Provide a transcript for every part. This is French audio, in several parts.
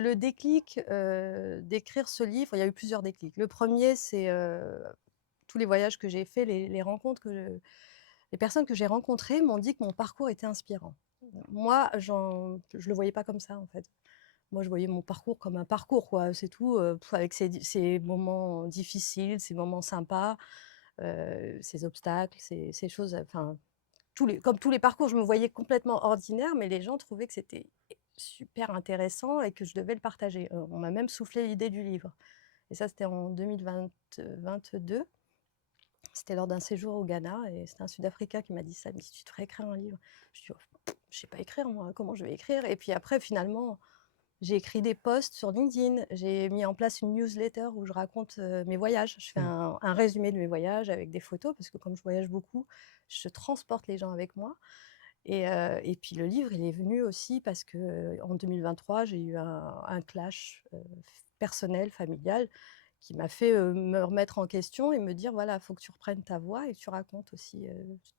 Le déclic, d'écrire ce livre, il y a eu plusieurs déclics. Le premier, c'est, tous les voyages que j'ai faits, les rencontres les personnes que j'ai rencontrées m'ont dit que mon parcours était inspirant. Moi, je le voyais pas comme ça, en fait. Moi, je voyais mon parcours comme un parcours, quoi, c'est tout, avec ses moments difficiles, ses moments sympas, ses obstacles, ses choses, enfin, comme tous les parcours, je me voyais complètement ordinaire, mais les gens trouvaient que c'était super intéressant et que je devais le partager. On m'a même soufflé l'idée du livre et ça, c'était en 2022. C'était lors d'un séjour au Ghana et c'était un Sud-Africain qui m'a dit ça. Il m'a dit: «Tu devrais écrire un livre». Je dis: «Oh, je sais pas écrire moi, comment je vais écrire?» Et puis après finalement, j'ai écrit des posts sur LinkedIn, j'ai mis en place une newsletter où je raconte, mes voyages. Je fais Mmh. un résumé de mes voyages avec des photos parce que comme je voyage beaucoup, je transporte les gens avec moi et puis le livre, il est venu aussi parce que, en 2023, j'ai eu un clash, personnel, familial qui m'a fait, me remettre en question et me dire: «Voilà, il faut que tu reprennes ta voix et que tu racontes aussi,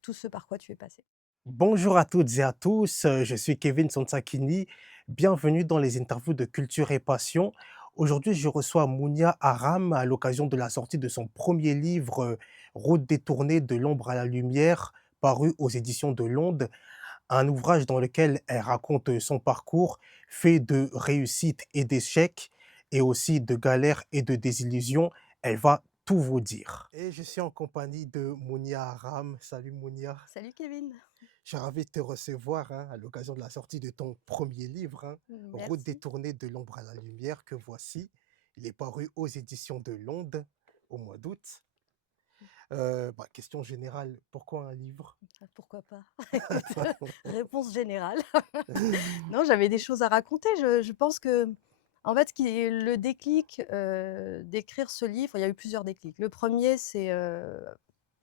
tout ce par quoi tu es passé». Bonjour à toutes et à tous, je suis Kevin Sonsakini. Bienvenue dans les interviews de Culture et Passion. Aujourd'hui, je reçois Mounia Aram à l'occasion de la sortie de son premier livre, Route détournée de l'ombre à la lumière, paru aux éditions de L'Onde. Un ouvrage dans lequel elle raconte son parcours, fait de réussites et d'échecs, et aussi de galères et de désillusions. Elle va tout vous dire. Et je suis en compagnie de Mounia Aram. Salut Mounia. Salut Kevin. Je suis ravi de te recevoir hein, à l'occasion de la sortie de ton premier livre, hein, Route Merci. détournée de l'ombre à la lumière, que voici. Il est paru aux éditions de L'Onde au mois d'août. Question générale, pourquoi un livre? Ah, pourquoi pas? Écoute, réponse générale. Non, j'avais des choses à raconter. Je pense qu'en fait, ce qui est le déclic, d'écrire ce livre, il y a eu plusieurs déclics. Le premier, c'est,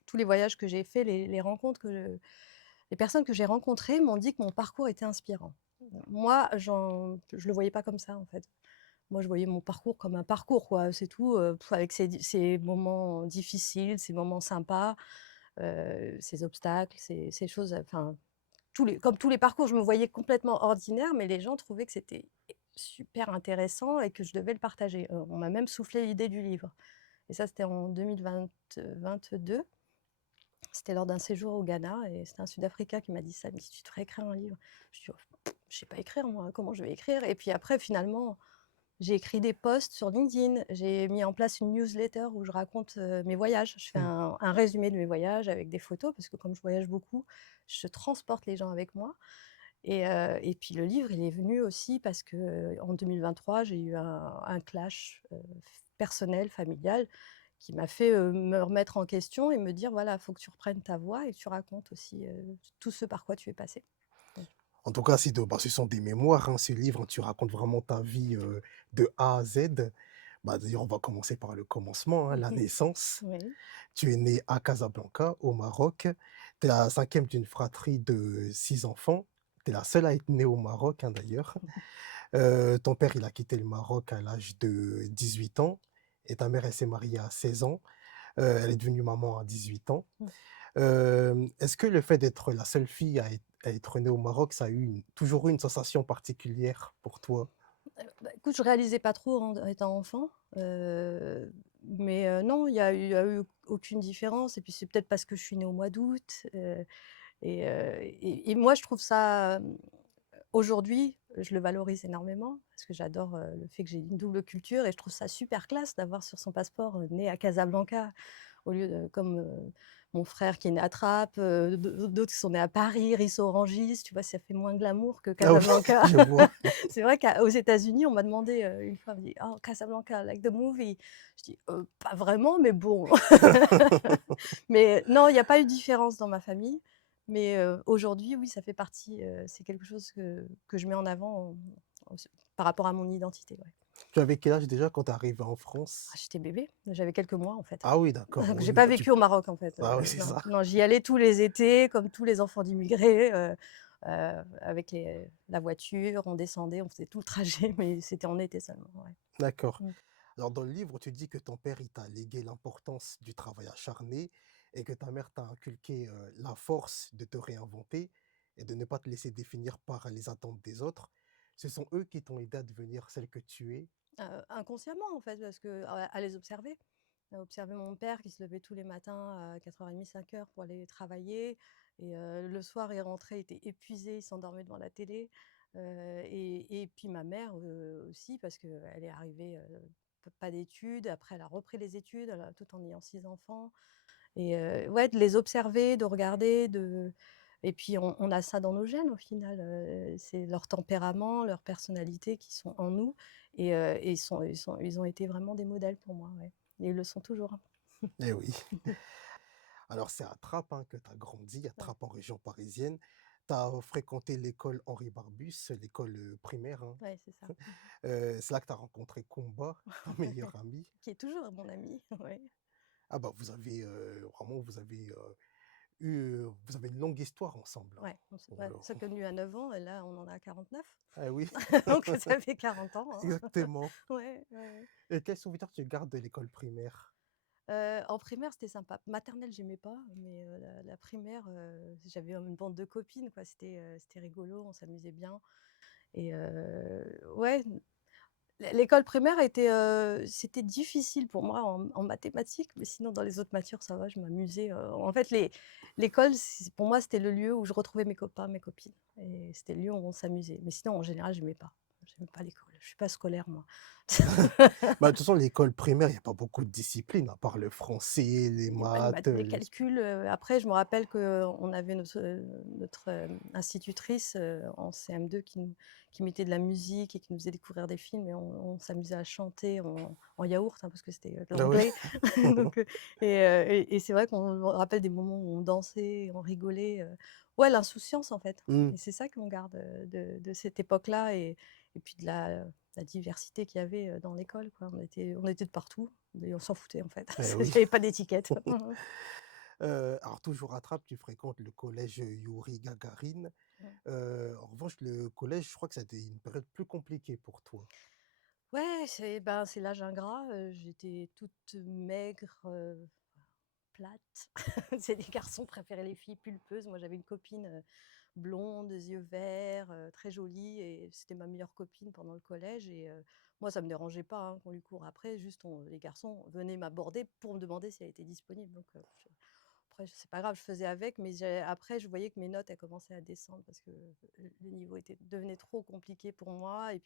tous les voyages que j'ai faits, les rencontres les personnes que j'ai rencontrées m'ont dit que mon parcours était inspirant. Moi, je le voyais pas comme ça, en fait. Moi, je voyais mon parcours comme un parcours, quoi, c'est tout, avec ses moments difficiles, ses moments sympas, ses obstacles, ses choses, enfin, comme tous les parcours, je me voyais complètement ordinaire, mais les gens trouvaient que c'était super intéressant et que je devais le partager. On m'a même soufflé l'idée du livre et ça, c'était en 2022. C'était lors d'un séjour au Ghana et c'était un Sud-Africain qui m'a dit ça. Il m'a dit: «Tu devrais écrire un livre». Je dis: «Oh, je sais pas écrire moi, comment je vais écrire?» Et puis après finalement, j'ai écrit des posts sur LinkedIn, j'ai mis en place une newsletter où je raconte, mes voyages. Je fais Mmh. un résumé de mes voyages avec des photos parce que comme je voyage beaucoup, je transporte les gens avec moi et puis le livre, il est venu aussi parce que, en 2023, j'ai eu un clash, personnel, familial qui m'a fait, me remettre en question et me dire: «Voilà, il faut que tu reprennes ta voix et que tu racontes aussi, tout ce par quoi tu es passé». Donc En tout cas, ce sont des mémoires, hein, ce livre, tu racontes vraiment ta vie de A à Z. D'ailleurs, on va commencer par le commencement, hein, la naissance. oui. Tu es né à Casablanca, au Maroc. Tu es la cinquième d'une fratrie de 6 enfants. Tu es la seule à être née au Maroc, hein, d'ailleurs. Ton père, il a quitté le Maroc à l'âge de 18 ans et ta mère, elle s'est mariée à 16 ans. Elle est devenue maman à 18 ans. Est-ce que le fait d'être la seule fille à être née au Maroc, ça a eu toujours eu une sensation particulière pour toi? Bah, écoute, je réalisais pas trop en étant enfant, mais non, il y a eu aucune différence et puis c'est peut-être parce que je suis née au mois d'août, et moi je trouve ça, aujourd'hui, je le valorise énormément parce que j'adore, le fait que j'ai une double culture et je trouve ça super classe d'avoir sur son passeport, né à Casablanca au lieu de comme, mon frère qui est né à Trappes, d'autres qui sont nés à Paris, Ris-Orangis, tu vois? Ça fait moins glamour que Ah oui, Casablanca. je vois. C'est vrai qu'aux États-Unis, on m'a demandé, une fois, on me dit: «Oh, Casablanca, like the movie?» Je dis: pas vraiment, mais bon». Mais non, il y a pas eu de différence dans ma famille, mais aujourd'hui, oui, ça fait partie, c'est quelque chose que je mets en avant en par rapport à mon identité, ouais. Tu avais quel âge déjà quand tu es arrivée en Ah, France? j'étais bébé, j'avais quelques mois, en fait. Ah oui, d'accord, Donc j'ai oui, pas tu vécu au Maroc, en fait, ah oui, c'est non, ça. non, j'y allais tous les étés comme tous les enfants d'immigrés, avec la voiture, on descendait, on faisait tout le trajet, mais c'était en été seulement, ouais. D'accord. Mmh. Alors dans le livre, tu dis que ton père, il t'a légué l'importance du travail acharné et que ta mère t'a inculqué, la force de te réinventer et de ne pas te laisser définir par les attentes des autres. Ce sont eux qui t'ont aidé à devenir celle que tu es? Inconsciemment en fait, parce que à les observer. À observer mon père qui se levait tous les matins à 4:30, 5:00 pour aller travailler et le soir, il rentrait, il était épuisé, il s'endormait devant la télé, et puis ma mère, aussi parce qu'elle est arrivée, p pas d'études, après elle a repris les études, tout en ayant 6 enfants et ouais, de les observer, de regarder, et puis on a ça dans nos gènes au final, c'est leur tempérament, leur personnalité qui sont en nous et ils ont été vraiment des modèles pour moi, ouais, et ils le sont toujours. Eh oui. Alors c'est à Trappes, hein, que tu as grandi, à Ouais, Trappes en région parisienne. Tu as fréquenté l'école Henri Barbus, l'école, primaire, hein. ouais, c'est ça. C'est là que tu as rencontré Kumba, ton meilleur ami. Qui est toujours mon ami, ouais. Ah bah, vous avez, vraiment vous avez une longue histoire ensemble, hein. Ouais, On ouais, le on s'est connus à 9 ans et là on en a 49. ah oui, Donc ça fait 40 ans, hein. exactement. Ouais, ouais, ouais. Et quel souvenir tu gardes de l'école primaire? En primaire, c'était sympa. Maternelle, j'aimais pas, mais la primaire, j'avais une bande de copines, quoi. C'était rigolo, on s'amusait bien et ouais, l'école primaire c'était difficile pour moi en mathématiques, mais sinon dans les autres matières, ça va, je m'amusais, en fait, l'école, pour moi, c'était le lieu où je retrouvais mes copains, mes copines et c'était le lieu où on s'amusait. Mais sinon, en général, j'aimais pas. J'aimais pas l'école. Je suis pas scolaire, moi. Bah, de toute façon, l'école primaire, il y a pas beaucoup de disciplines à part le français, les Il y a pas maths, les les calculs, après je me rappelle qu'on avait notre institutrice, en CM2 qui mettait de la musique et qui nous faisait découvrir des films et on s'amusait à chanter en yaourt, hein, parce que c'était, de ah oui. l'anglais. Donc et c'est vrai qu'on me rappelle des moments où on dansait, on rigolait, ouais, l'insouciance en fait Mmh. et c'est ça qu'on garde, de cette époque-là et puis de la diversité qu'il y avait, dans l'école, quoi. On était de partout et on s'en foutait, en fait. Eh Il oui. y avait pas d'étiquette. Alors toujours à Trappes, tu fréquentes le collège, Youri Gagarine. Mmh. En revanche, le collège, je crois que ça a été une période plus compliquée pour toi. Ouais, c'est l'âge ingrat, j'étais toute maigre, plate. C'est les garçons préféraient les filles pulpeuses. Moi, j'avais une copine, blonde, yeux verts, très jolie et c'était ma meilleure copine pendant le collège et moi, ça me dérangeait pas, hein, qu'on lui court après, juste les garçons venaient m'aborder pour me demander si elle était disponible donc après c'est pas grave, je faisais avec mais après je voyais que mes notes, elles commençaient à descendre parce que le niveau devenait trop compliqué pour moi et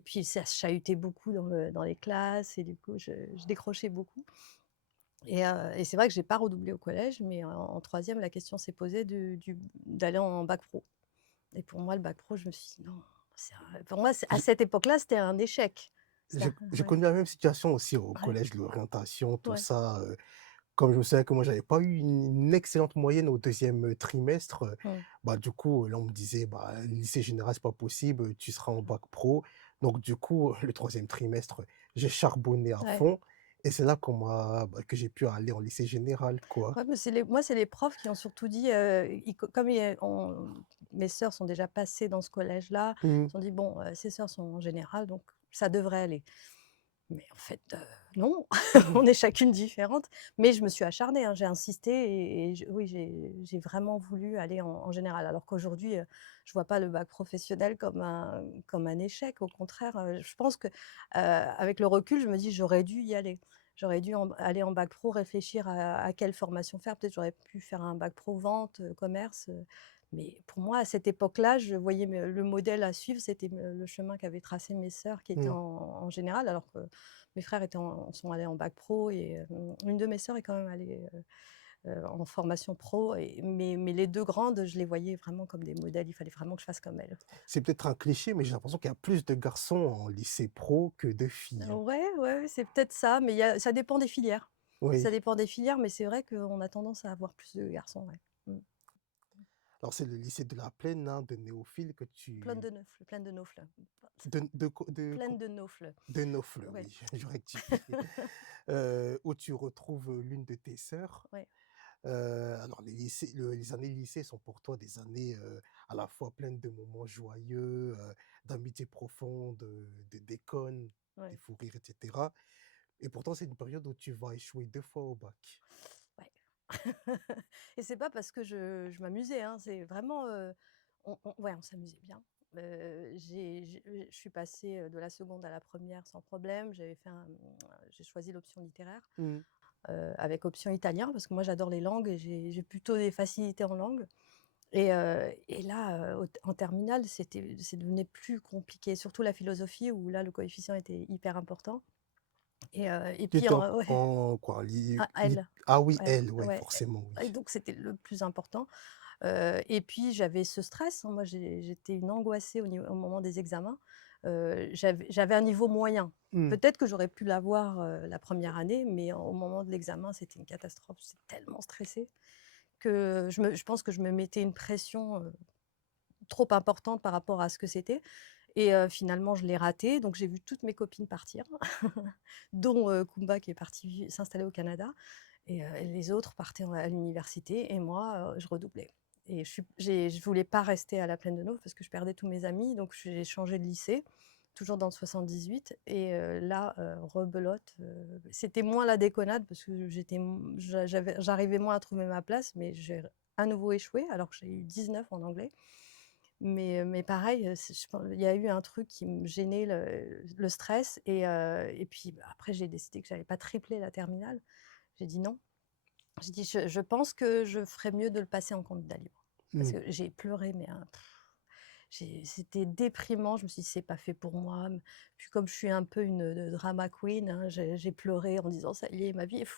puis ça se chahutait beaucoup dans les classes et du coup je décrochais beaucoup et c'est vrai que j'ai pas redoublé au collège, mais en 3 la question s'est posée d'aller en bac pro et pour moi, le bac pro, je me suis dit: «Non», pour moi, à J'ai cette époque-là, c'était un échec. C'était j'ai ouais, connu la même situation aussi au ouais, collège, l'orientation, tout ouais. ça, comme je me souviens que moi j'avais pas eu une excellente moyenne au deuxième trimestre, Mmh. bah, du coup, là on me disait: «Bah, lycée général c'est pas possible, tu seras en bac pro». Donc du coup, le troisième trimestre, j'ai charbonné à Ouais. fond et c'est là que j'ai pu aller en lycée général, quoi. Ouais, mais c'est les profs qui ont surtout dit, ils co comme il mes sœurs sont déjà passées dans ce collège-là, Mmh. ils ont dit: «Bon, ses sœurs sont en général, donc ça devrait aller». Mais en fait, non, on est chacune différentes. Mais je me suis acharnée, hein, j'ai insisté et oui, j'ai vraiment voulu aller en général. Alors qu'aujourd'hui, je vois pas le bac professionnel comme un échec. Au contraire, je pense que, avec le recul, je me dis: «J'aurais dû y aller». J'aurais dû aller en bac pro, réfléchir à quelle formation faire. Peut-être j'aurais pu faire un bac pro vente, commerce, mais pour moi, à cette époque-là, je voyais le modèle à suivre, c'était le chemin qu'avaient tracé mes sœurs qui étaient Mmh. en général, alors que mes frères sont allés en bac pro et une de mes sœurs est quand même allée, en formation pro mais les 2 grandes, je les voyais vraiment comme des modèles. Il fallait vraiment que je fasse comme elles. C'est peut-être un cliché, mais j'ai l'impression qu'il y a plus de garçons en lycée pro que de filles. Ouais, ouais, c'est peut-être ça, mais ça dépend des filières. Ça Oui. dépend des filières, mais c'est vrai qu'on a tendance à avoir plus de garçons, ouais. Mmh. Alors c'est le lycée de la Plaine, hein, de Néophile que Pleine tu de neufles, pleine de naufles. de Pleine co de naufles, de Naufle, ouais. oui, je rectifie. Où tu retrouves, l'une de tes sœurs. Ouais, Alors les années lycée sont pour toi des années, à la fois pleines de moments joyeux, d'amitié profonde, de déconnes, des ouais, fous rires et cetera et pourtant c'est une période où tu vas échouer 2 fois au bac. ouais. Et c'est pas parce que je m'amusais, hein, c'est vraiment, ouais, on s'amusait bien. Je suis passée, de la seconde à la première sans problème. J'ai choisi l'option littéraire, Mmh. avec option italien parce que moi j'adore les langues et j'ai plutôt des facilités en langue et là, en terminale, c'est devenu plus compliqué, surtout la philosophie où là, le coefficient était hyper important et Tu puis étais en ouais, en quoi? Li ah lit L, ah oui, ouais, elle, ouais, ouais forcément, et oui. donc c'était le plus important. Et puis j'avais ce stress, hein, moi j'étais une angoissée au moment des examens. J'avais un niveau moyen. Mmh. Peut-être que j'aurais pu l'avoir, la première année, mais au moment de l'examen, c'était une catastrophe. J'étais tellement stressée que je pense que je me mettais une pression, trop importante par rapport à ce que c'était et finalement je l'ai raté, donc j'ai vu toutes mes copines partir, dont, Kumba qui est partie s'installer au Canada et les autres partaient à l'université et moi, je redoublais et je voulais pas rester à la Plaine de Nôve parce que je perdais tous mes amis, donc j'ai changé de lycée, toujours dans le 78 et là, rebelote, c'était moins la déconnade parce que j'arrivais moins à trouver ma place, mais j'ai à nouveau échoué alors que j'ai eu 19 en anglais. Mais pareil, c'est je pen il y a eu un truc qui me gênait, le stress et puis, bah, après j'ai décidé que j'allais pas tripler la terminale. J'ai dit: «Non». J'ai dit: «Je pense que je ferais mieux de le passer en candidat libre». Parce Mmh. que j'ai pleuré, mais c'était déprimant. Je me suis dit: «C'est pas fait pour moi». Puis comme je suis un peu une, drama queen, hein, j'ai pleuré en disant: «Ça y est, ma vie est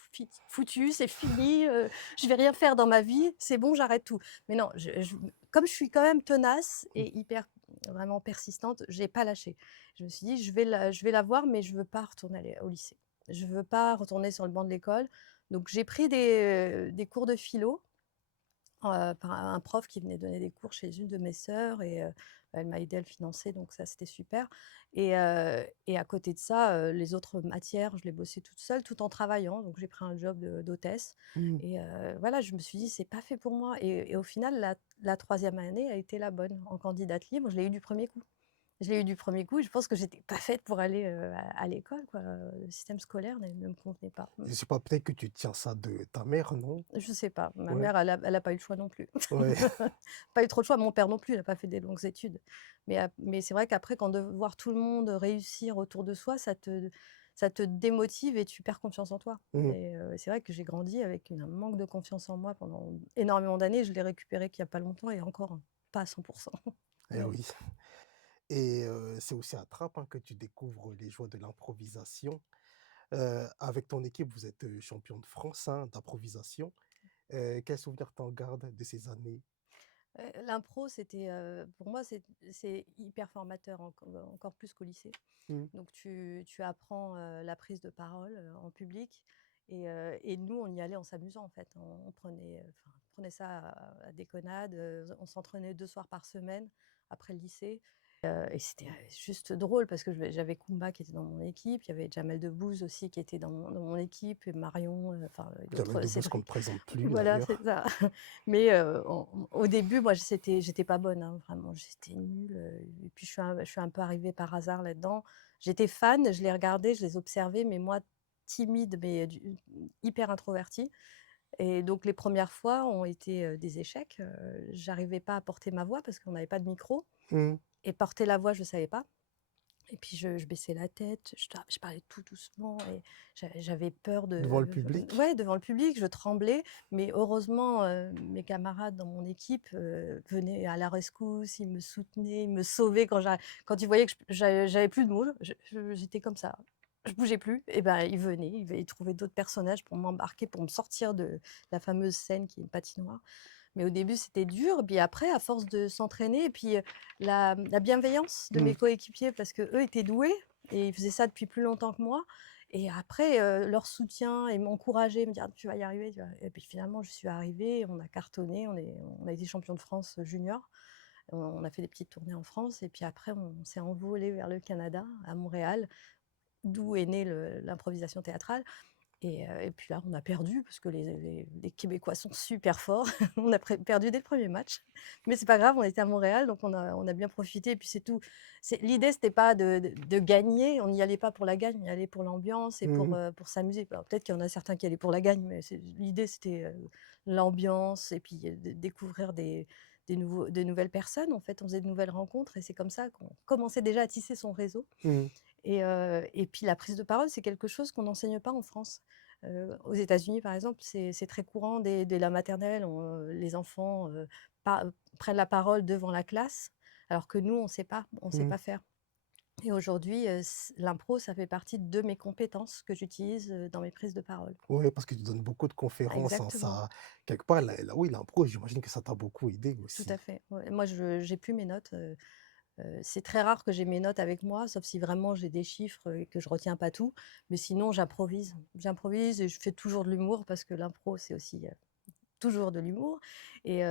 foutue, c'est fini, je vais rien faire dans ma vie, c'est bon, j'arrête tout». Mais non, comme je suis quand même tenace Mmh. et hyper vraiment persistante, j'ai pas lâché. Je me suis dit: je vais la voir, mais je veux pas retourner au lycée. Je veux pas retourner sur le banc de l'école». Donc j'ai pris des cours de philo par un prof qui venait donner des cours chez une de mes sœurs et elle m'a aidée à le financer, donc ça, c'était super et à côté de ça, les autres matières, je les bossais toute seule, tout en travaillant. Donc j'ai pris un job d'hôtesse Mmh. et voilà, je me suis dit: «C'est pas fait pour moi» et au final, la 3e année a été la bonne. En candidate libre, je l'ai eu du premier coup. Je l'ai eu du premier coup et je pense que j'étais pas faite pour aller, à l'école, quoi. Le système scolaire ne me convenait pas. Je sais pas, peut-être que tu tiens ça de ta mère, non? Je sais pas, ma Ouais, mère, elle a pas eu le choix non plus. ouais. Pas eu trop le choix, mon père non plus, il a pas fait des longues études. Mais c'est vrai qu'après quand de voir tout le monde réussir autour de soi, ça te démotive et tu perds confiance en toi Mmh. et c'est vrai que j'ai grandi avec un manque de confiance en moi pendant énormément d'années. Je l'ai récupéré qu'il y a pas longtemps et encore, hein, pas à 100. Eh Ouais. oui. Et c'est aussi à Trappes, hein, que tu découvres les joies de l'improvisation. Avec ton équipe, vous êtes, champion de France, hein, d'improvisation. Quel souvenir t'en gardes de ces années? L'impro, c'était, pour moi, c'est hyper formateur encore plus qu'au lycée. Mmh. Donc tu apprends, la prise de parole, en public et nous, on y allait en s'amusant, en fait. On prenait ça à déconnade, on s'entraînait 2 soirs par semaine après le lycée, et c'était, juste drôle parce que j'avais Koumba qui était dans mon équipe, il y avait Jamel Debbouze aussi qui était dans mon équipe et Marion, enfin et Jamel d'autres, Debbouze qu'on ne Cédric. présente plus Voilà, c'est d'ailleurs. ça. Mais au début, moi, j'étais pas bonne, hein, vraiment, j'étais nulle, et puis je suis un peu arrivée par hasard là-dedans. J'étais fan, je les regardais, je les observais, mais moi, timide, mais hyper introvertie et donc les premières fois ont été, des échecs. J'arrivais pas à porter ma voix parce qu'on n'avait pas de micro Mmh. et porter la voix, je savais pas. Et puis je baissais la tête, je parlais tout doucement et j'avais peur Devant le de public? ouais, devant le public, je tremblais, mais heureusement, mes camarades dans mon équipe, venaient à la rescousse, ils me soutenaient, ils me sauvaient quand ils voyaient que j'avais plus de mots, j'étais comme ça. Je bougeais plus et ben, ils trouvaient d'autres personnages pour m'embarquer, pour me sortir de la fameuse scène qui est une patinoire. Mais au début, c'était dur. Puis après, à force de s'entraîner et puis, la bienveillance de Mmh. mes coéquipiers parce qu'eux étaient doués et ils faisaient ça depuis plus longtemps que moi et après, leur soutien et m'encourager, me dire: «Tu vas y arriver, tu vas» et puis finalement, je suis arrivée, on a cartonné, on a été champion de France, junior. On a fait des petites tournées en France et puis après on s'est envolé vers le Canada, à Montréal, d'où est née l'improvisation théâtrale. Et puis là, on a perdu parce que les Québécois sont super forts. On a perdu dès le premier match, mais c'est pas grave, on était à Montréal, donc on a bien profité et puis c'est tout. L'idée, c'était pas de gagner, on n'y allait pas pour la gagne, on y allait pour l'ambiance et Mmh. pour s'amuser. Alors peut-être qu'il y en a certains qui allaient pour la gagne, mais l'idée, c'était, l'ambiance et puis, découvrir de nouvelles personnes, en fait, on faisait de nouvelles rencontres et c'est comme ça qu'on commençait déjà à tisser son réseau Mmh. et puis la prise de parole, c'est quelque chose qu'on n'enseigne pas en France. Aux États-Unis, par exemple, c'est très courant dès la maternelle, les enfants, pa prennent la parole devant la classe, alors que nous, on sait Mmh. pas faire. Et aujourd'hui, l'impro, ça fait partie de mes compétences que j'utilise, dans mes prises de parole. Ouais, parce que tu donnes beaucoup de conférences, hein, Exactement, ça quelque part, oui, l'impro, j'imagine que ça t'a beaucoup aidé tout à aussi. fait. Ouais, moi, je j'ai plus mes notes, c'est très rare que j'ai mes notes avec moi, sauf si vraiment j'ai des chiffres et que je retiens pas tout, mais sinon j'improvise. J'improvise et je fais toujours de l'humour parce que l'impro, c'est aussi, toujours de l'humour et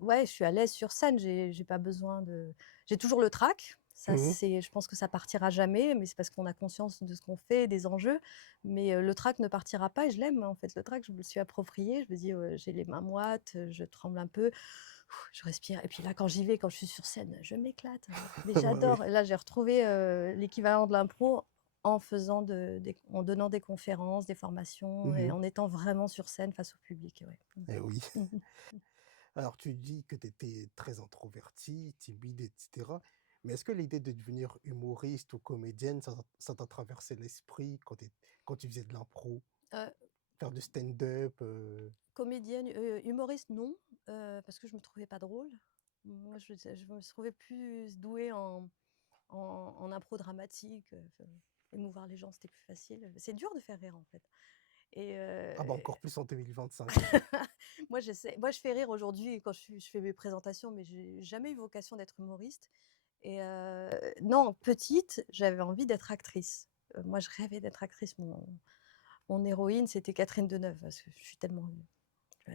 ouais, je suis à l'aise sur scène, j'ai pas besoin de j'ai toujours le trac, ça Mmh. c'est je pense que ça partira jamais, mais c'est parce qu'on a conscience de ce qu'on fait, des enjeux, mais le trac ne partira pas et je l'aime, en fait, le trac, je me le suis approprié, je me dis: «J'ai les mains moites, je tremble un peu, je respire» et puis là, quand j'y vais, quand je suis sur scène, je m'éclate, mais Bah, oui. j'adore et là, j'ai retrouvé, l'équivalent de l'impro en faisant en donnant des conférences, des formations et Mmh. en étant vraiment sur scène face au public, ouais. Et oui. Mmh. Mmh. Alors tu dis que tu étais très introvertie, timide et cetera, mais est-ce que l'idée de devenir humoriste ou comédienne, ça t'a traversé l'esprit quand tu faisais de l'impro? Faire du stand-up, Comédienne, humoriste non, parce que je me trouvais pas drôle. Moi, je me trouvais plus douée en impro dramatique, émouvoir les gens, c'était plus facile. C'est dur de faire rire, en fait et ah bah, encore plus en 2025. moi, je fais rire aujourd'hui quand je fais mes présentations, mais j'ai jamais eu vocation d'être humoriste et non, petite, j'avais envie d'être actrice. Moi, je rêvais d'être actrice. Mon héroïne, c'était Catherine Deneuve parce que je suis tellement,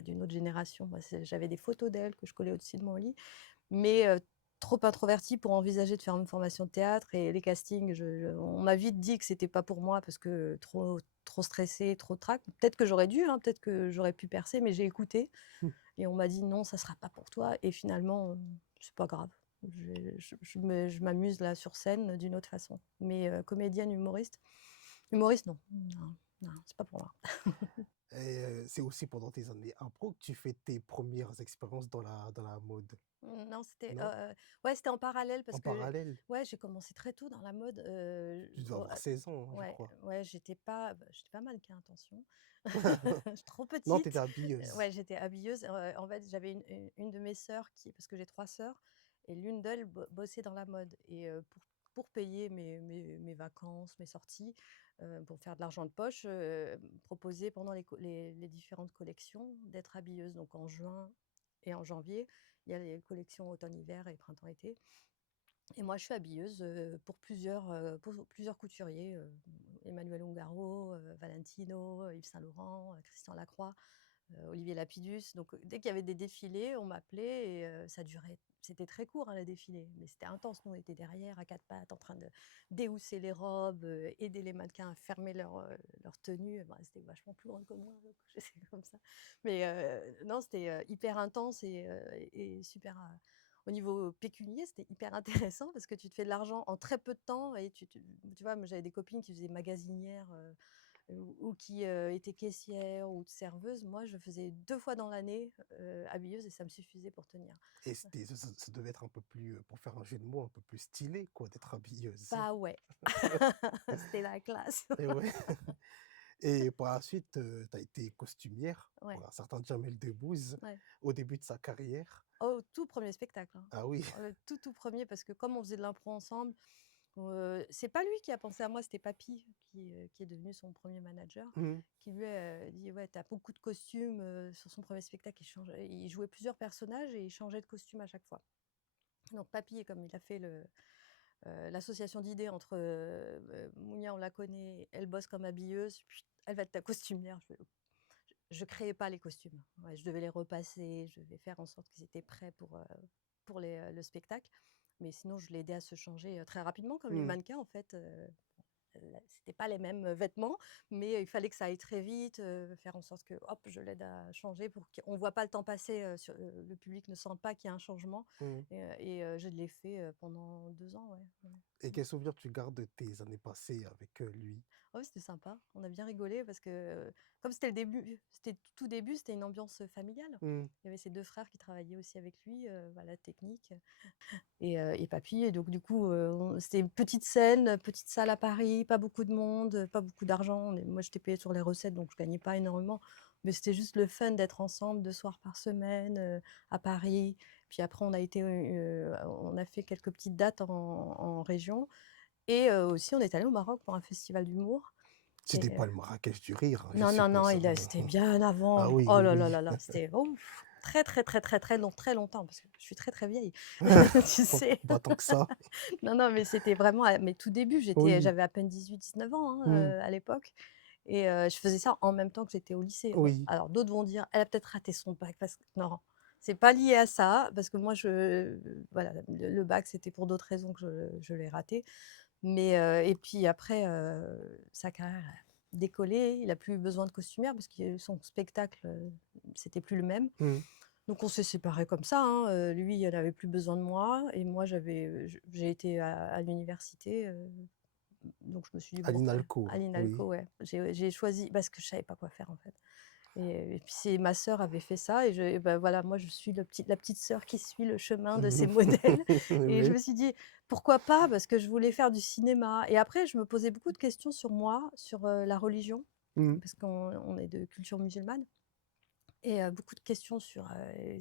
d'une autre génération. Moi, j'avais des photos d'elle que je collais au-dessus de mon lit, mais trop introvertie pour envisager de faire une formation de théâtre et les castings, on m'a vite dit que c'était pas pour moi parce que trop stressée, trop de trac. Peut-être que j'aurais dû, hein, peut-être que j'aurais pu percer, mais j'ai écouté et on m'a dit: «Non, ça sera pas pour toi» et finalement, c'est pas grave. Je m'amuse là sur scène d'une autre façon, mais comédienne, humoriste non, non, non, c'est pas pour moi. Et c'est aussi pendant tes années impro que tu fais tes premières expériences dans la mode, Non, c'était, non? ouais, c'était en parallèle parce En que, parallèle? ouais, j'ai commencé très tôt dans la mode, Tu dois au avoir 16 ans, hein, je ouais, crois. ouais, j'étais pas mannequin, attention. Je suis trop Non, tu étais petite. habilleuse. Ouais, j'étais habilleuse, en fait, j'avais une de mes sœurs qui parce que j'ai 3 sœurs et l'une d'elles bossait dans la mode et pour payer mes vacances, mes sorties, pour faire de l'argent de poche, proposait pendant les différentes collections d'être habilleuse. Donc en juin et en janvier, il y a les collections automne-hiver et printemps-été et moi je suis habilleuse, pour plusieurs couturiers, Emmanuel Ungaro, Valentino, Yves Saint Laurent, Christian Lacroix, Olivier Lapidus. Donc, dès qu'il y avait des défilés, on m'appelait et ça durait c'était très court, hein, les défilés, mais c'était intense. Nous, on était derrière à 4 pattes en train de déhousser les robes, aider les mannequins à fermer leur tenue. Bah, c'était vachement plus grande que moi, donc j'étais comme ça. Mais non, c'était, hyper intense et super, au niveau pécunier, c'était hyper intéressant parce que tu te fais de l'argent en très peu de temps et tu vois, moi, j'avais des copines qui faisaient magasinières, ou qui, étaient caissières ou serveuses. Moi, je faisais 2 fois dans l'année, habilleuse et ça me suffisait pour tenir. Ça devait être un peu plus, pour faire un jeu de mots, un peu plus stylé quoi, d'être habilleuse. Bah ouais, c'était la classe. Et ouais. Et par la suite, tu as été costumière Ouais, pour un certain Jamel Debbouze ouais. au début de sa carrière. Au tout premier spectacle, hein. Ah oui. Le tout premier parce que comme on faisait de l'impro ensemble, c'est pas lui qui a pensé à moi, c'était papy qui est devenu son premier manager, Mmh. qui lui a dit: «Ouais, tu as beaucoup de costumes», sur son premier spectacle, il jouait plusieurs personnages et il changeait de costume à chaque fois. Donc papy, comme il a fait l'association d'idées entre, Mounia, on la connaît, elle bosse comme habilleuse, puis elle va être ta costumière. Je créais pas les costumes. Ouais, je devais les repasser, je devais faire en sorte qu'ils étaient prêts pour le spectacle. Mais sinon, je l'aidais à se changer, très rapidement comme les Mmh. mannequins en fait, c'était pas les mêmes, vêtements, mais il fallait que ça aille très vite, faire en sorte que hop, je l'aide à changer pour qu'on voit pas le temps passer, le public ne sent pas qu'il y a un changement Mmh. et je l'ai fait, pendant 2 ans, ouais, ouais. Et Mmh. quel souvenir tu gardes de tes années passées avec, lui? Ouais, c'était sympa. On a bien rigolé parce que, comme c'était le début, c'était tout début, c'était une ambiance, familiale. Mmh. Il y avait ses 2 frères qui travaillaient aussi avec lui, voilà, technique, et papy, et donc du coup, on c'était une petite scène, petite salle à Paris, pas beaucoup de monde, pas beaucoup d'argent. Moi, j'étais payée sur les recettes, donc je gagnais pas énormément, mais c'était juste le fun d'être ensemble 2 soirs par semaine, à Paris. Puis après on a fait quelques petites dates en région, et aussi on est allé au Maroc pour un festival d'humour. C'était Et pas le Marrakech du rire, hein, je non, non, non, suppose, hein? c'était bien Ah avant. oui, Oh oui, là là oui. là là, c'était ouf, très, très, très, très, très longtemps, parce que je suis très, très vieille, tu sais? Pas tant que ça. Non, non, mais c'était vraiment à mes tout débuts. Oui, J'avais à peine 18, 19 ans, mmh, à l'époque, et je faisais ça en même temps que j'étais au lycée. Bon, oui, alors d'autres vont dire: «Elle a peut-être raté son bac», parce que non, c'est pas lié à ça, parce que moi voilà, le bac, c'était pour d'autres raisons que je l'ai raté. Mais et puis après, sa carrière a décollé. Il a plus besoin de costumière parce que son spectacle, c'était plus le même. mmh. Donc on s'est séparés comme ça, hein, lui, il n'avait plus besoin de moi, et moi j'ai été à l'université, donc je me suis dit: À «Bon, après», l'INALCO, à l'INALCO, oui. ouais. J'ai choisi parce que je savais pas quoi faire, en fait, et puis c'est ma sœur avait fait ça, et bah, voilà, moi je suis la petite sœur qui suit le chemin de ces modèles, et je Oui, me suis dit: «Pourquoi pas?» Parce que je voulais faire du cinéma, et après je me posais beaucoup de questions sur moi, sur, la religion, mmh, parce qu'on est de culture musulmane, et beaucoup de questions sur,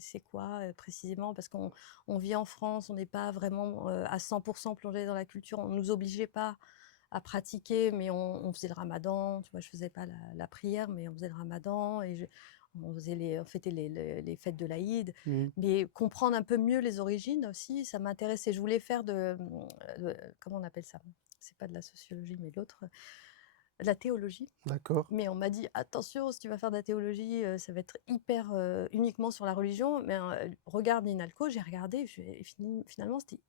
c'est quoi, précisément? Parce qu'on vit en France, on n'est pas vraiment, à 100 plongé dans la culture. On nous obligeait pas à pratiquer, mais on faisait le ramadan, tu vois? Je faisais pas la prière, mais on faisait le ramadan, et on fêtait les fêtes de l'Aïd. mmh. Mais comprendre un peu mieux les origines aussi, ça m'intéressait. Je voulais faire comment on appelle ça? C'est pas de la sociologie, mais l'autre, de la théologie. D'accord. Mais on m'a dit: «Attention, si tu vas faire de la théologie, ça va être hyper, uniquement sur la religion, mais regarde l'INALCO». J'ai regardé, finalement, c'était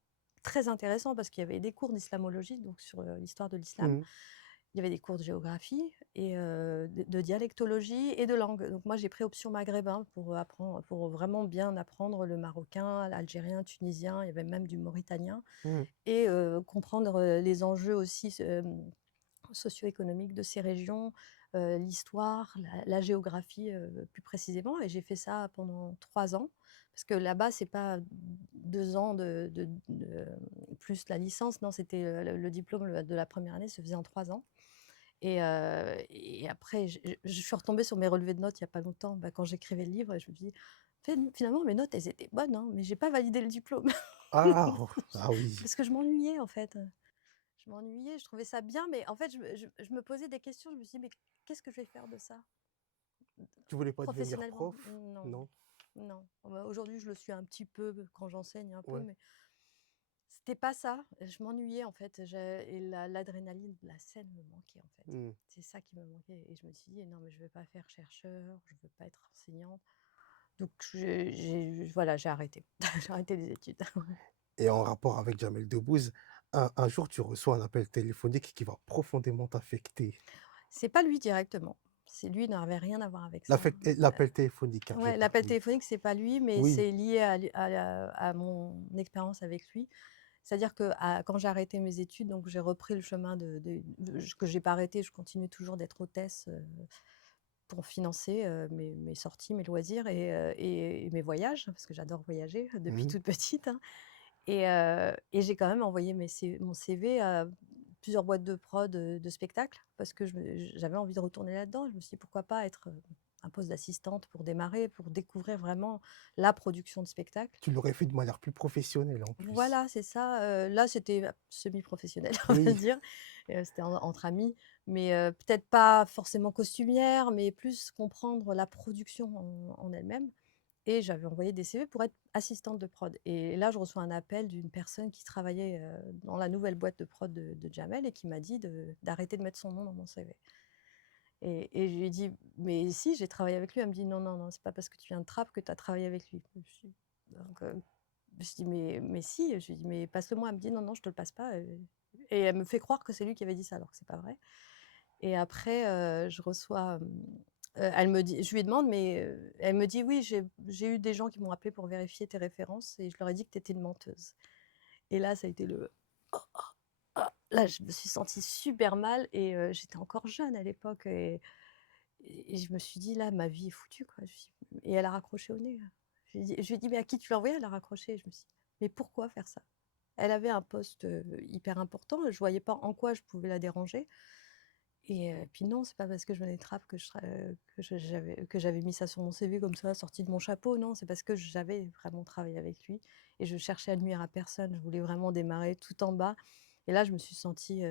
très intéressant parce qu'il y avait des cours d'islamologie, donc sur, l'histoire de l'islam. Mmh. Il y avait des cours de géographie, et de dialectologie et de langue. Donc moi, j'ai pris option maghrébin pour apprendre, pour vraiment bien apprendre le marocain, l'algérien, tunisien, il y avait même du mauritanien, Mmh. et comprendre, les enjeux aussi socio-économiques de ces régions, l'histoire, la géographie, plus précisément, et j'ai fait ça pendant 3 ans. Parce que là-bas, c'est pas 2 ans plus la licence, non, c'était, le diplôme de la première année se faisait en 3 ans, et après je suis retombée sur mes relevés de notes il y a pas longtemps, bah, quand j'écrivais le livre, et je me dis: Finalement mes notes elles étaient bonnes, hein, mais j'ai pas validé le diplôme». Ah! Oh, ah oui. Parce que je m'ennuyais en fait. Je m'ennuyais, je trouvais ça bien, mais en fait, je me posais des questions, je me suis dit: «Mais qu'est-ce que je vais faire de ça, Tu voulais pas devenir professionnellement?» prof? Non, Non? non. Bah, aujourd'hui, je le suis un petit peu quand j'enseigne un peu, Ouais. mais c'était pas ça. Je m'ennuyais en fait, et l'adrénaline de la scène me manquait, en fait. Mmh. C'est ça qui me manquait, et je me suis dit: «Non, mais je veux pas faire chercheur, je veux pas être enseignante». Donc voilà, j'ai arrêté. J'ai arrêté les études. Et en rapport avec Jamel Debbouze, un jour, tu reçois un appel téléphonique qui va profondément t'affecter. C'est pas lui directement. C'est lui n'avait rien à voir avec ça. L'appel téléphonique, hein, je Ouais, parle, l'appel oui. téléphonique, c'est pas lui, mais Oui. c'est lié à mon expérience avec lui. C'est-à-dire quand j'ai arrêté mes études, donc j'ai repris le chemin que j'ai pas arrêté, je continue toujours d'être hôtesse, pour financer, mes sorties, mes loisirs, et mes voyages, parce que j'adore voyager depuis Mmh. toute petite, hein, et j'ai quand même envoyé mon CV à plusieurs boîtes de prod, de spectacles, parce que j'avais envie de retourner là-dedans. Je me suis dit: «Pourquoi pas être, un poste d'assistante pour démarrer, pour découvrir vraiment la production de spectacles». Tu l'aurais fait de manière plus professionnelle, en plus. Voilà, c'est ça, là, c'était semi-professionnel, on va Oui. dire, c'était entre amis, mais peut-être pas forcément costumière, mais plus comprendre la production en elle-même, et j'avais envoyé des CV pour être assistante de prod, et là, je reçois un appel d'une personne qui travaillait, dans la nouvelle boîte de prod de Jamel, et qui m'a dit d'arrêter de mettre son nom dans mon CV, et je lui ai dit: «Mais si, j'ai travaillé avec lui». Elle me dit: «Non, non, non, c'est pas parce que tu viens de Trappes que tu as travaillé avec lui». Donc je dis: «Mais si», je lui dis: «Mais passe-le-moi». Elle me dit: «Non, non, je te le passe pas», et elle me fait croire que c'est lui qui avait dit ça, alors que c'est pas vrai, et après, je reçois, elle me dit je lui demande, mais elle me dit: «Oui, j'ai eu des gens qui m'ont appelé pour vérifier tes références, et je leur ai dit que tu étais une menteuse». Et là, ça a été le là, je me suis sentie super mal et j'étais encore jeune à l'époque et je me suis dit: «Là, ma vie est foutue, quoi». Et elle a raccroché au nez, hein. Je lui ai dit: «Mais à qui tu l'as envoyé?» Elle a raccroché. Je me suis dit: «Mais pourquoi faire ça?» Elle avait un poste, hyper important, je voyais pas en quoi je pouvais la déranger et puis non, c'est pas parce que je venais de Trappes que je serais que j'avais mis ça sur mon CV comme ça, sorti de mon chapeau. Non, c'est parce que j'avais vraiment travaillé avec lui et je cherchais à nuire à personne. Je voulais vraiment démarrer tout en bas et là, je me suis sentie,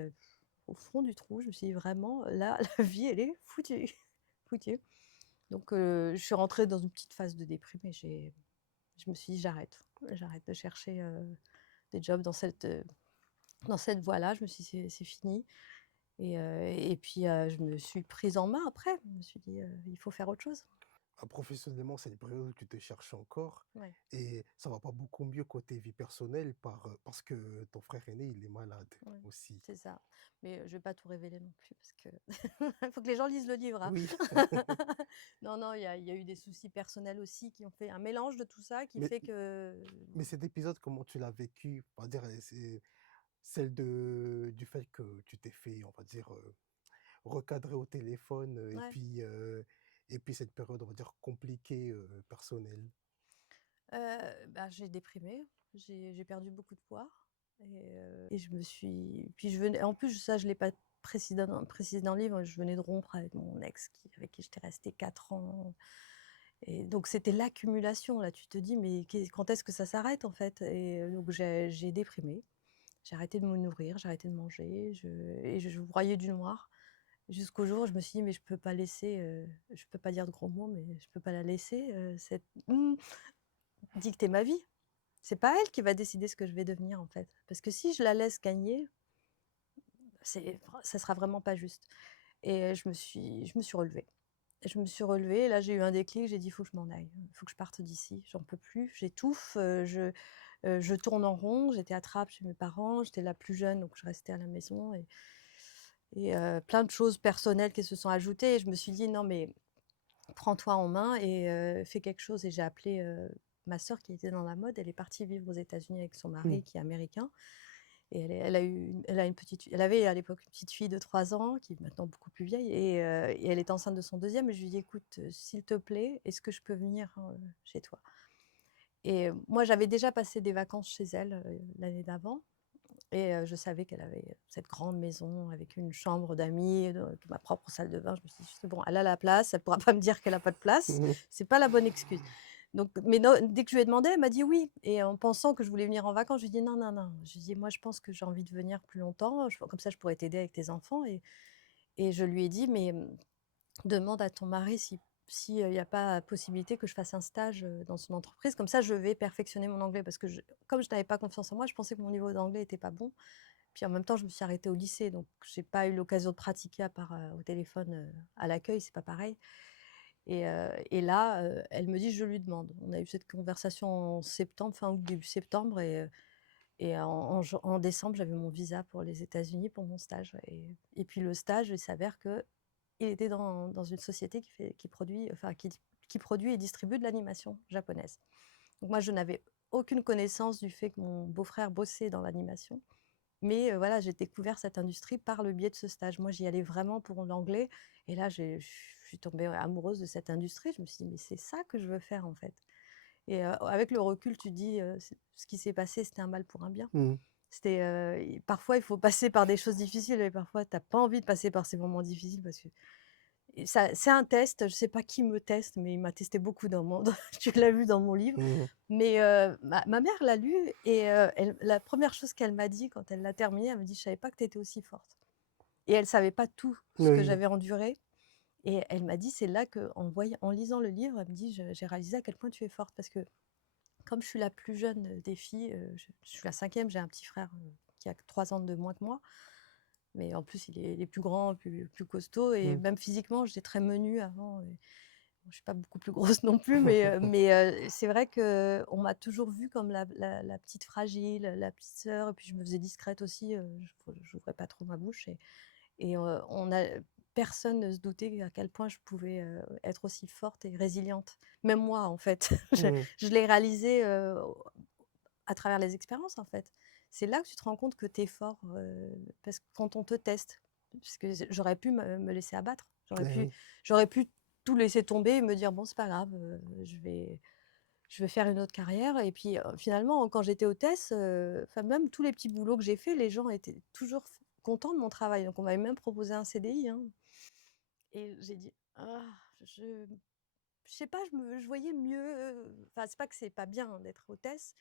au fond du trou. Je me suis dit: «Vraiment, là, la vie, elle est foutue, foutue». Donc je suis rentrée dans une petite phase de déprime et je me suis dit: «J'arrête de chercher, des jobs dans cette voie-là». Je me suis dit: «C'est fini». Et puis, je me suis prise en main après. Je me suis dit: «Il faut faire autre chose». Professionnellement, c'est une période où tu te cherches encore Ouais, et ça va pas beaucoup mieux côté vie personnelle parce que ton frère aîné, il est malade ouais, aussi. c'est ça. Mais, je vais pas tout révéler non plus parce que il faut que les gens lisent le livre, hein. Oui, Non, non, il y a eu des soucis personnels aussi qui ont fait un mélange de tout ça qui mais fait que mais cet épisode, comment tu l'as vécu? On va dire, c'est celle du fait que tu t'es fait, on va dire, recadrer au téléphone, ouais, et puis cette période, on va dire, compliquée, personnelle. bah, j'ai déprimé, j'ai perdu beaucoup de poids et je me suis puis je venais en plus ça je l'ai pas précisé dans le livre, je venais de rompre avec mon ex avec qui j'étais restée 4 ans et donc c'était l'accumulation là, tu te dis: «Mais quand est-ce que ça s'arrête en fait?» Et donc j'ai déprimé, j'ai arrêté de me nourrir, j'ai arrêté de manger, je broyais du noir jusqu'au jour où je me suis dit: «Mais je peux pas laisser, je peux pas dire de gros mots, mais je peux pas la laisser, cette dicter ma vie». C'est pas elle qui va décider ce que je vais devenir, en fait. Parce que si je la laisse gagner, ça sera vraiment pas juste et je me suis relevée. Je me suis relevée et là, j'ai eu un déclic, j'ai dit: «Il faut que je m'en aille, il faut que je parte d'ici, j'en peux plus, j'étouffe, je tourne en rond». J'étais à Trappes chez mes parents, j'étais la plus jeune, donc je restais à la maison et plein de choses personnelles qui se sont ajoutées et je me suis dit: «Non, mais prends-toi en main et fais quelque chose» et j'ai appelé, ma sœur qui était dans la mode. Elle est partie vivre aux États-Unis avec son Mmh. mari qui est américain et elle avait à l'époque une petite fille de 3 ans qui est maintenant beaucoup plus vieille et elle est enceinte de son deuxième. Et je lui dis: «Écoute, s'il te plaît, est-ce que je peux venir, chez toi?» Et moi, j'avais déjà passé des vacances chez elle, l'année d'avant et je savais qu'elle avait cette grande maison avec une chambre d'amis, ma propre salle de bain. Je me suis dit: «C'est bon, elle a la place, elle pourra pas me dire qu'elle a pas de place, Mmh. c'est pas la bonne excuse». Donc mais no dès que je lui ai demandé, elle m'a dit: «Oui» et en pensant que je voulais venir en vacances, je lui ai dit: «Non, non, non». Je lui ai dit: «Moi, je pense que j'ai envie de venir plus longtemps, comme ça je pourrais t'aider avec tes enfants» et je lui ai dit: «Mais, demande à ton mari si, il y a pas possibilité que je fasse un stage, dans son entreprise, comme ça je vais perfectionner mon anglais». Parce que comme je n'avais pas confiance en moi, je pensais que mon niveau d'anglais était pas bon. Puis en même temps, je me suis arrêtée au lycée, donc j'ai pas eu l'occasion de pratiquer à part, au téléphone, à l'accueil, c'est pas pareil et là, elle me dit: «Je lui demande». On a eu cette conversation en septembre, fin août, début septembre et en décembre, j'avais mon visa pour les États-Unis pour mon stage et puis le stage, il s'avère qu'il était dans une société qui produit, enfin qui produit et distribue de l'animation japonaise. Donc moi, je n'avais aucune connaissance du fait que mon beau-frère bossait dans l'animation mais voilà, j'ai découvert cette industrie par le biais de ce stage. Moi, j'y allais vraiment pour l'anglais et là, je suis tombée amoureuse de cette industrie. Je me suis dit: «Mais c'est ça que je veux faire, en fait» et avec le recul, tu te dis, ce qui s'est passé, c'était un mal pour un bien. Mmh. C'était, parfois, il faut passer par des choses difficiles et parfois, tu as pas envie de passer par ces moments difficiles parce que et ça c'est un test, je sais pas qui me teste, mais il m'a testé beaucoup dans mon tu l'as vu dans mon livre. Mmh. Mais ma mère l'a lu et elle la première chose qu'elle m'a dit quand elle l'a terminé, elle me dit: «Je savais pas que tu étais aussi forte» et elle savait pas tout ce que Oui. j'avais enduré et elle m'a dit: «C'est là en lisant le livre, elle me dit: J'ai réalisé à quel point tu es forte» parce que comme je suis la plus jeune, des filles, je suis la cinquième, j'ai un petit frère, qui a 3 ans de moins que moi, mais en plus il est plus grand, plus costaud et Mmh. même physiquement, j'étais très menue avant et bon, je suis pas beaucoup plus grosse non plus, mais c'est vrai qu'on m'a toujours vue comme la petite fragile, la petite sœur et puis je me faisais discrète aussi, j'ouvrais pas trop ma bouche et on a personne ne se doutait à quel point je pouvais, être aussi forte et résiliente. Même moi, en fait, je Mmh. je l'ai réalisé, à travers les expériences, en fait. c'est là que tu te rends compte que tu es fort, parce que quand on te teste, parce que j'aurais pu me laisser abattre. Eh oui. J'aurais pu tout laisser tomber et me dire: «Bon, c'est pas grave, je vais faire une autre carrière» et puis, finalement, quand j'étais hôtesse, enfin, même tous les petits boulots que j'ai faits, les gens étaient toujours contents de mon travail. Donc on m'avait même proposé un CDI, hein, et j'ai dit: «Ah, je sais pas, je voyais mieux, enfin, c'est pas que c'est pas bien d'être hôtesse.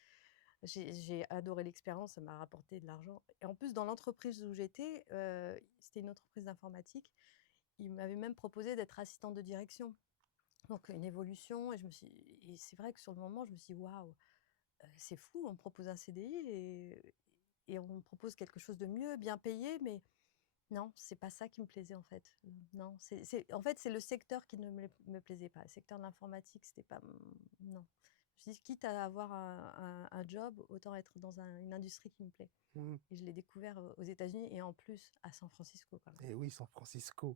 J'ai adoré l'expérience, ça m'a rapporté de l'argent et en plus dans l'entreprise où j'étais, c'était une entreprise d'informatique, ils m'avaient même proposé d'être assistante de direction. Donc une évolution et c'est vrai que sur le moment, je me suis dit: «Waouh, c'est fou, on me propose un CDI et on me propose quelque chose de mieux, bien payé», mais non, c'est pas ça qui me plaisait en fait. Non, c'est en fait, c'est le secteur qui ne me plaisait pas. Le secteur de l'informatique, c'était pas non. Je me suis dit: «Quitte à avoir un job, autant être dans une industrie qui me plaît» Mmh. et je l'ai découvert, aux États-Unis et en plus à San Francisco quand même. Et oui, San Francisco.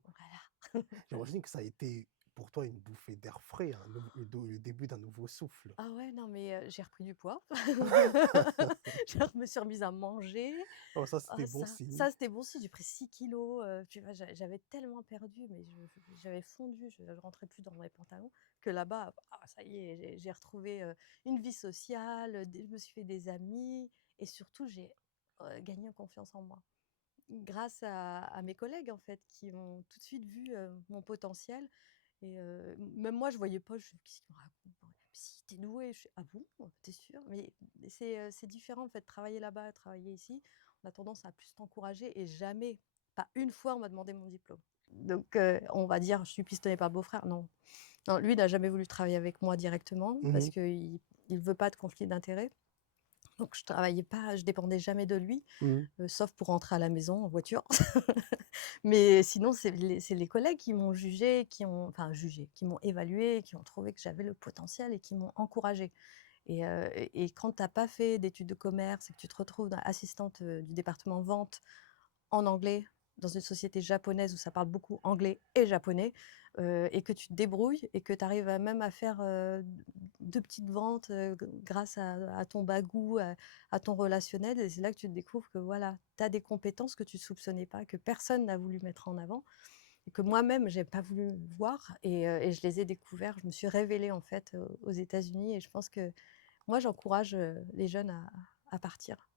Voilà. J'imagine que ça a été pour toi une bouffée d'air frais, le début d'un nouveau souffle. Ah ouais, non mais j'ai repris du poids. Je me suis remise à manger. Oh ça, c'était Ah bon ça signe. c'était bon aussi, j'ai pris 6 kilogrammes, tu vois? J'avais tellement perdu, mais j'avais fondu, je rentrais plus dans mes pantalons, que là-bas, ah ça y est, j'ai retrouvé, une vie sociale, des je me suis fait des amis et surtout j'ai, gagné en confiance en moi. Grâce à mes collègues en fait, qui ont tout de suite vu, mon potentiel et même moi je voyais pas, je fais: «Qu'est-ce qu'il me raconte?» «Si, tu es douée». Je fais: «Ah bon? Tu es sûre?» Mais c'est différent en fait, travailler là-bas, travailler ici, on a tendance à plus t'encourager et jamais, pas une fois, on m'a demandé mon diplôme. Donc on va dire: «Je suis pistonnée par le beau-frère», non. Non, lui, il n'a jamais voulu travailler avec moi directement parce Mmh. qu'il veut pas de conflit d'intérêts. Donc je travaillais pas, je dépendais jamais de lui, Mmh. sauf pour rentrer à la maison en voiture. Mais sinon, c'est les collègues qui m'ont jugée, qui m'ont évaluée, qui ont trouvé que j'avais le potentiel et qui m'ont encouragée et quand tu as pas fait d'études de commerce et que tu te retrouves assistante, du département vente en anglais, dans une société japonaise où ça parle beaucoup anglais et japonais, et que tu te débrouilles et que tu arrives même à faire, 2 petites ventes, grâce à ton bagou, à ton relationnel et c'est là que tu te découvres que voilà, tu as des compétences que tu ne soupçonnais pas, que personne n'a voulu mettre en avant et que moi-même j'ai pas voulu voir et je les ai découverts. Je me suis révélée en fait, aux États-Unis et je pense que moi j'encourage, les jeunes à partir.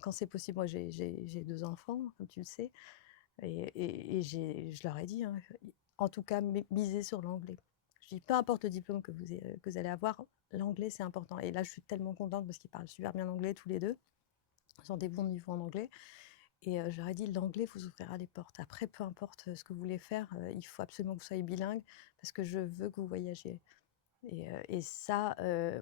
Quand c'est possible, moi j'ai 2 enfants, comme tu le sais et je leur ai dit, hein, en tout cas misez sur l'anglais. Je dis: «Peu importe le diplôme que vous allez avoir, l'anglais c'est important» et là je suis tellement contente parce qu'ils parlent super bien anglais tous les 2. Ils ont des bons niveaux en anglais et je leur ai dit: «L'anglais vous ouvrira les portes. Après peu importe, ce que vous voulez faire, il faut absolument que vous soyez bilingue parce que je veux que vous voyagiez» et ça,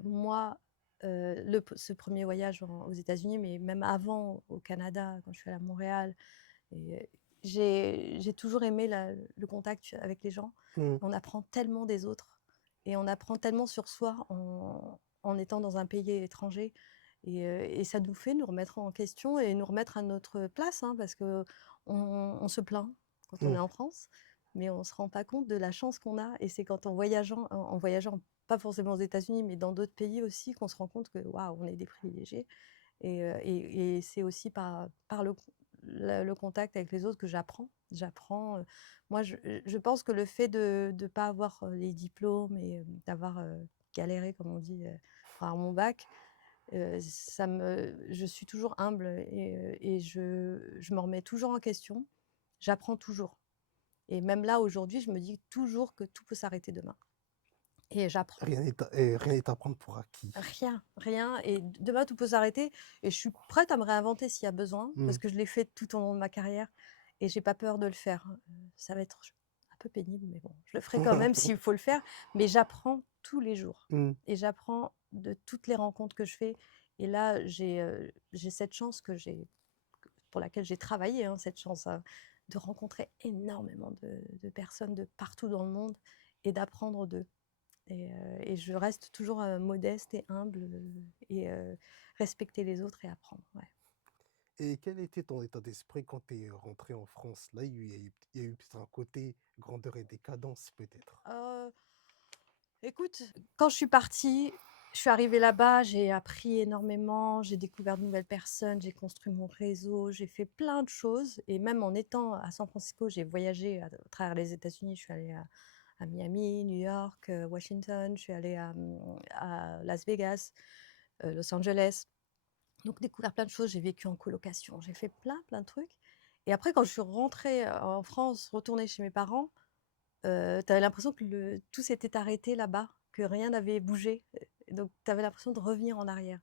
moi, ce 1er voyage aux États-Unis, mais même avant au Canada, quand je suis allée à Montréal et j'ai toujours aimé le contact avec les gens. Mmh. On apprend tellement des autres et on apprend tellement sur soi en étant dans un pays étranger et ça nous fait nous remettre en question et nous remettre à notre place, hein, parce qu'on on se plaint quand on est Mmh. en France, mais on se rend pas compte de la chance qu'on a et c'est quand en voyageant, pas forcément aux États-Unis, mais dans d'autres pays aussi qu'on se rend compte que waouh, on est des privilégiés et c'est aussi par le contact avec les autres que j'apprends, moi je pense que le fait de pas avoir, les diplômes et d'avoir, galéré comme on dit, pour avoir mon bac, je suis toujours humble et je me remets toujours en question. J'apprends toujours et même là aujourd'hui, je me dis toujours que tout peut s'arrêter demain et j'apprends. Rien n'est à prendre pour acquis. Rien, rien et demain tout peut s'arrêter et je suis prête à me réinventer s'il y a besoin, Mmh. parce que je l'ai fait tout au long de ma carrière et j'ai pas peur de le faire. Ça va être un peu pénible, mais bon, je le ferai quand même s'il faut le faire, mais j'apprends tous les jours Mmh. et j'apprends de toutes les rencontres que je fais et là, j'ai cette chance pour laquelle j'ai travaillé, hein, cette chance, de rencontrer énormément de personnes de partout dans le monde et d'apprendre d'eux. Et je reste toujours, modeste et humble, et respecter les autres et apprendre, ouais. Et quel était ton état d'esprit quand tu es rentrée en France? Là, il y a eu peut-être un côté grandeur et décadence peut-être? Heu, écoute, quand je suis partie, Je suis arrivée là-bas, j'ai appris énormément, j'ai découvert de nouvelles personnes, j'ai construit mon réseau, j'ai fait plein de choses et même en étant à San Francisco, j'ai voyagé à travers les États-Unis. Je suis allée à Miami, New York, Washington, je suis allée à Las Vegas, Los Angeles. Donc découvert plein de choses, j'ai vécu en colocation, j'ai fait plein de trucs et après quand je suis rentrée, en France, retournée chez mes parents, tu avais l'impression que tout s'était arrêté là-bas, que rien n'avait bougé, et donc tu avais l'impression de revenir en arrière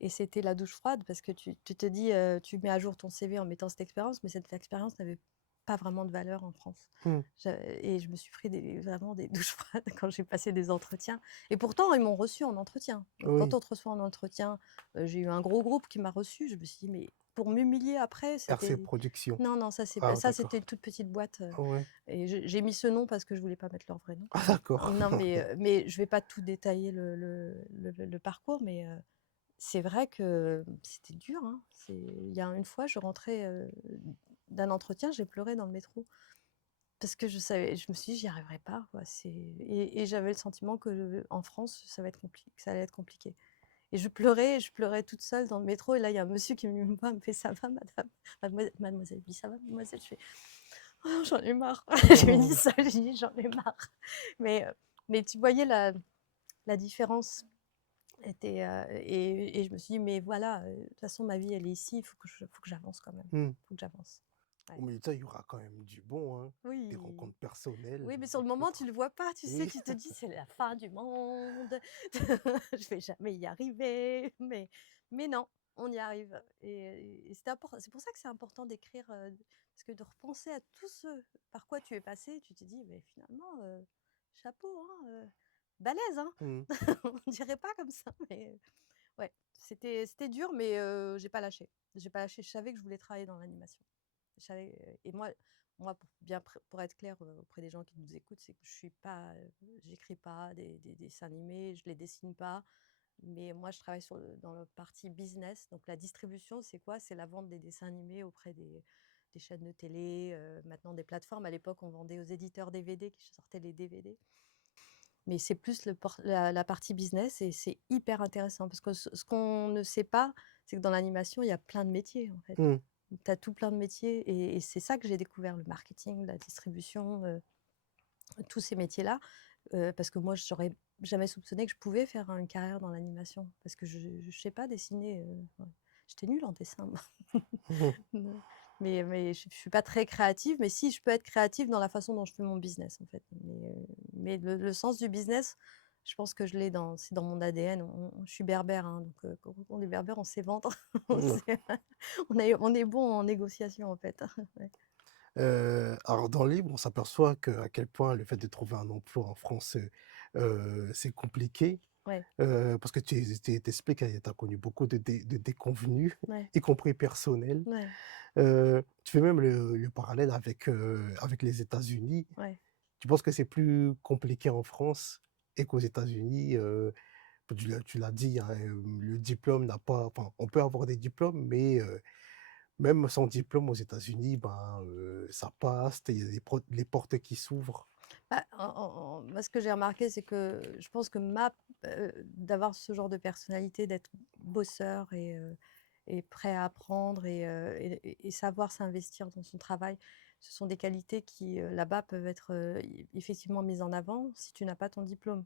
et c'était la douche froide parce que tu te dis, tu mets à jour ton CV en mettant cette expérience, mais cette expérience n'avait pas vraiment de valeur en France. Mmh. Et je me suis pris vraiment des douches froides quand j'ai passé des entretiens et pourtant ils m'ont reçue en entretien. Donc quand Oui, on te reçoit en entretien, j'ai eu un gros groupe qui m'a reçue, je me suis dit: «Mais pour m'humilier après, RC c'était». Productions. Non, non, ça c'est pas Ah ça, c'était une d'accord. toute petite boîte, Ouais. et j'ai mis ce nom parce que je voulais pas mettre leur vrai nom. Ah d'accord. Non, mais je vais pas tout détailler le parcours, mais c'est vrai que c'était dur, hein. Il y a une fois, je rentrais, d'un entretien, j'ai pleuré dans le métro parce que je me suis dit: «J'y arriverai pas, quoi». Et j'avais le sentiment que en France, que ça allait être compliqué. Et je pleurais toute seule dans le métro et là, il y a un monsieur qui est venu me voir, il me fait: «Ça va madame?» Mademoiselle, je dis: «Ça va mademoiselle?» Je fais: «Oh j'en ai marre». Je lui dis ça, je lui dis: «J'en ai marre». Mais, mais tu voyais la différence était, et je me suis dit: «Mais voilà, de toute façon ma vie elle est ici, il faut que j'avance quand même, Mmh. il faut que j'avance». Ouais. Au milieu de ça, il y aura quand même du bon, hein, des Oui, rencontres personnelles, oui, mais sur des le moment tu rencontres le vois pas, tu sais, oui. tu te dis: «C'est la fin du monde, je vais jamais y arriver», mais non, on y arrive et c'est pour ça que c'est important d'écrire, parce que de repenser à tout ce par quoi tu es passé, tu te dis: «Mais finalement, chapeau, hein, balèze, hein?» Mmh. On dirait pas comme ça, mais ouais, c'était dur, mais j'ai pas lâché. J'ai pas lâché, je savais que je voulais travailler dans l'animation. Je savais, et moi pour être claire, auprès des gens qui nous écoutent, c'est que je suis pas, j'écris pas des dessins animés, je les dessine pas, mais moi je travaille dans la partie business. Donc la distribution, c'est quoi? C'est la vente des dessins animés auprès des chaînes de télé, maintenant des plateformes. À l'époque, on vendait aux éditeurs DVD qui sortaient les DVD. Mais c'est plus la partie business et c'est hyper intéressant parce que ce qu'on ne sait pas, c'est que dans l'animation, il y a plein de métiers, en fait. Mmh. Tu as tout plein de métiers et c'est ça que j'ai découvert, le marketing, la distribution, tous ces métiers-là, parce que moi, j'aurais jamais soupçonné que je pouvais faire une carrière dans l'animation parce que je sais pas dessiner, ouais. J'étais nulle en dessin, moi. Mmh. Non, mais je suis pas très créative, mais si, je peux être créative dans la façon dont je fais mon business, en fait. Mais le sens du business, je pense que je l'ai c'est dans mon ADN. Je suis berbère, hein, donc quand on est berbère, on sait vendre. On Mmh. sait on est bon en négociation, en fait. Ouais. Alors dans le livre, on s'aperçoit à quel point le fait de trouver un emploi en France, c'est compliqué, Ouais, parce que tu expliques, tu as connu beaucoup de déconvenues, ouais, y compris personnelles. ouais, Tu fais même le parallèle avec les États-Unis. ouais. Tu penses que c'est plus compliqué en France et qu'aux États-Unis, tu l'as dit, hein, le diplôme n'a pas enfin, on peut avoir des diplômes, mais même sans diplôme aux États-Unis, ben, ça passe, il y a les portes qui s'ouvrent. Bah, moi, ce que j'ai remarqué, c'est que je pense que d'avoir ce genre de personnalité, d'être bosseur et prêt à apprendre et savoir s'investir dans son travail, ce sont des qualités qui, là-bas, peuvent être, effectivement mises en avant si tu n'as pas ton diplôme.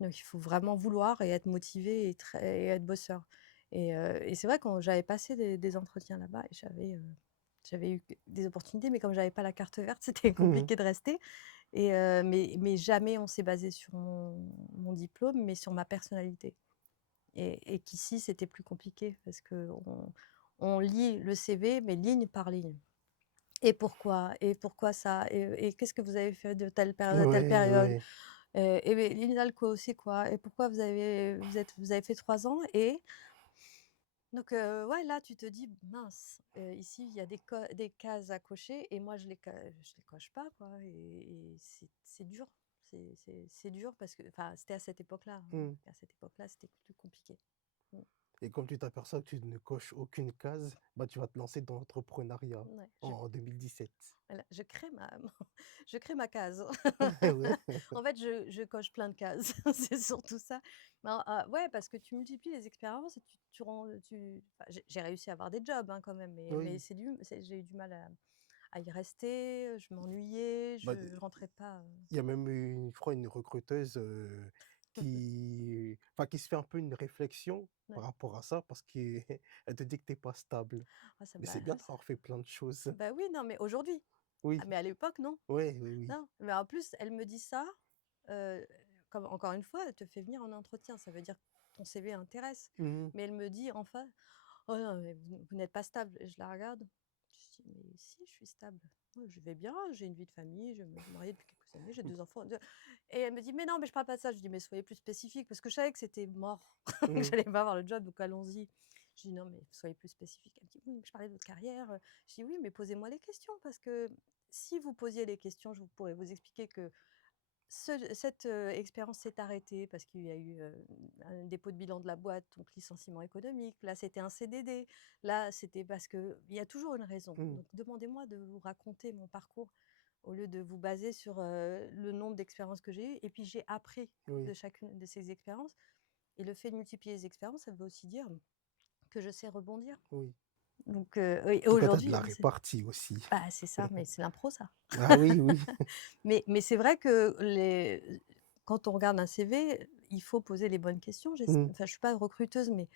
Donc il faut vraiment vouloir et être motivé et être bosseur. Et c'est vrai quand j'avais passé des entretiens là-bas et j'avais eu des opportunités, mais comme j'avais pas la carte verte, c'était Mmh. compliqué de rester. Mais jamais on s'est basé sur mon diplôme, mais sur ma personnalité. Et qu'ici, c'était plus compliqué parce qu'on lit le CV, mais ligne par ligne. Et pourquoi? Et pourquoi ça? Et qu'est-ce que vous avez fait de telle période à telle Ouais, période? ouais. Et beh, l'INALCO, c'est quoi? Et pourquoi vous avez fait 3 ans et donc ouais, là, tu te dis: «Mince, ici, il y a des cases à cocher et moi, je les coche pas, quoi». Et c'est dur. C'est dur parce que enfin, c'était à cette époque-là, hein. Mmh. À cette époque-là, c'était plus compliqué. Mmh. Et comme tu t'aperçois que tu ne coches aucune case, bah, tu vas te lancer dans l'entrepreneuriat Ouais, en 2017. voilà, je crée ma je crée ma case. Ouais. En fait, je coche plein de cases, c'est surtout ça. Non, ouais, parce que tu multiplies les expériences et tu rends tu enfin, j'ai réussi à avoir des jobs, hein, quand même, mais Oui, j'ai eu du mal à y rester, je m'ennuyais, bah, je rentrais pas, il y a même eu, je crois, une recruteuse, qui se fait un peu une réflexion par ouais. rapport à ça parce qu'elle te dit que tu es pas stable. Ah ça Mais bah, c'est bien d'avoir fait plein de choses. bah, oui, non, mais aujourd'hui. Oui, Ah mais à l'époque, non. oui, oui, oui. Non, mais en plus, elle me dit ça, heu, comme encore une fois, elle te fait venir en entretien, ça veut dire que ton CV intéresse. Mmh. Mais elle me dit en face: «Oh non, mais vous n'êtes pas stable» et je la regarde, je dis: «Mais si, je suis stable. Moi, je vais bien, j'ai une vie de famille, je me suis mariée depuis quelques années, j'ai 2 enfants, de» et elle me dit: «Mais non, mais je parle pas de ça». Je dis: «Mais soyez plus spécifique» parce que je savais que c'était mort, que Mmh. j'allais pas avoir le job, donc allons-y. Je dis: «Non, mais soyez plus spécifique». Elle me dit: «Oui, mais je parlais de votre carrière». Je dis: «Oui, mais posez-moi les questions parce que si vous posiez les questions, je vous pourrais vous expliquer que cette, expérience s'est arrêtée parce qu'il y a eu, un dépôt de bilan de la boîte, donc licenciement économique. Là, c'était un CDD. Là, c'était parce que il y a toujours une raison. Mmh. Donc demandez-moi de vous raconter mon parcours au lieu de vous baser sur, le nombre d'expériences que j'ai eues et puis j'ai appris de Oui, chacune de ces expériences et le fait de multiplier les expériences, ça veut aussi dire que je sais rebondir. oui. Donc oui et En tout cas, tu as de aujourd'hui, la oui, c'est répartie aussi. bah, c'est ça, mais c'est l'impro ça. Ah oui, oui. Mais c'est vrai que quand on regarde un CV, il faut poser les bonnes questions. Mmh. Enfin, je suis pas recruteuse, mais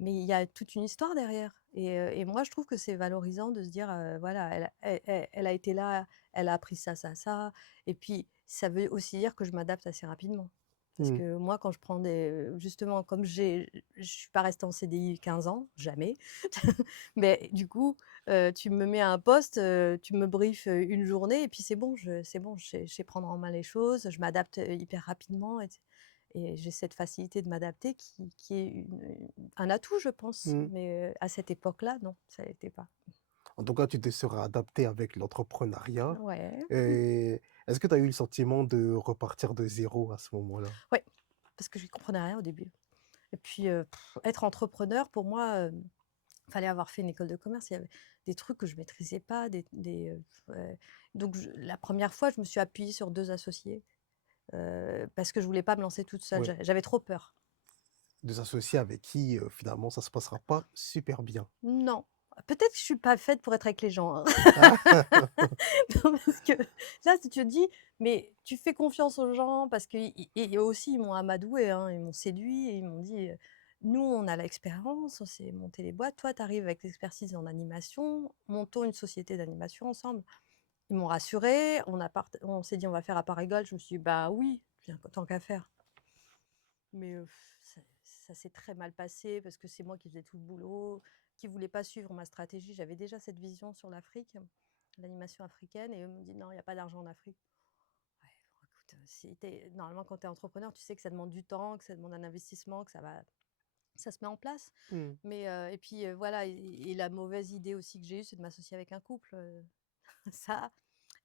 il y a toute une histoire derrière et moi, je trouve que c'est valorisant de se dire, voilà, elle a été là, elle a appris ça, ça, ça et puis ça veut aussi dire que je m'adapte assez rapidement. Parce Mmh. que moi, quand je prends justement, comme je suis pas restée en CDI 15 ans, jamais, mais du coup, tu me mets à un poste, tu me briefes, une journée et puis c'est bon, je sais prendre en main les choses, je m'adapte, hyper rapidement et j'ai cette facilité de m'adapter qui est un atout, je pense. Mmh. Mais, à cette époque-là, non, ça l'était pas. En tout cas, tu te seras adapté avec l'entrepreneuriat. Ouais, Et est-ce que tu as eu le sentiment de repartir de zéro à ce moment-là? ouais, parce que je n'y comprenais rien au début et puis, être entrepreneur pour moi, fallait avoir fait une école de commerce. Il y avait des trucs que je maîtrisais pas, donc la première fois, je me suis appuyée sur 2 associés. Parce que je voulais pas me lancer toute seule, Ouais, j'avais trop peur. 2 associés avec qui, finalement, ça se passera pas super bien. Non, peut-être que je suis pas faite pour être avec les gens, hein. Ah! Non, parce que là, tu te dis: «Mais tu fais confiance aux gens» parce et aussi ils m'ont amadouée, hein, ils m'ont séduit et ils m'ont dit, «Nous, on a l'expérience, on sait monter les boîtes. Toi, tu arrives avec l'expertise en animation, montons une société d'animation ensemble». Ils m'ont rassurée, on s'est dit: «On va faire à part égale». Je me suis dit: «Bah oui, tiens, tant qu'à faire». Mais ça s'est très mal passé parce que c'est moi qui faisais tout le boulot, qui voulais pas suivre ma stratégie. J'avais déjà cette vision sur l'Afrique, l'animation africaine et eux m'ont dit: «Non, il y a pas d'argent en Afrique». Ouais, bon écoute, si tu normalement quand tu es entrepreneur, tu sais que ça demande du temps, que ça demande un investissement, que ça se met en place. Mmh. Mais et puis, voilà et la mauvaise idée aussi que j'ai eue, c'est de m'associer avec un couple, ça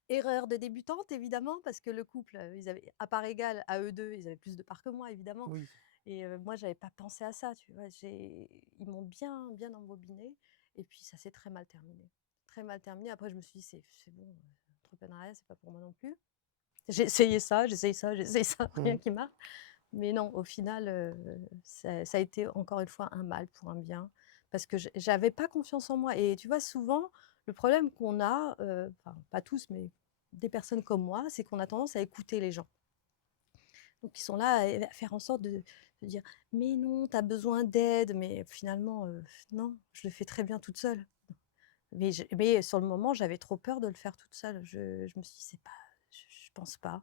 erreur de débutante évidemment parce que le couple, ils avaient à part égale à eux 2 ils avaient plus de parts que moi évidemment. Oui. Et moi, j'avais pas pensé à ça, tu vois? Ils m'ont bien, bien embobinée et puis ça s'est très mal terminé. Très mal terminé. Après, je me suis dit: «C'est bon, l'entrepreneuriat, c'est pas pour moi non plus». J'ai essayé ça, rien Mmh. qui marche. Mais non, au final, ça a été encore une fois un mal pour un bien parce que j'avais pas confiance en moi et tu vois, souvent, le problème qu'on a, enfin, pas tous, mais des personnes comme moi, c'est qu'on a tendance à écouter les gens. Donc ils sont là à faire en sorte de dire: «Mais non, tu as besoin d'aide», mais finalement, non, je le fais très bien toute seule. Mais sur le moment, j'avais trop peur de le faire toute seule. Je me suis dit: «C'est pas je pense pas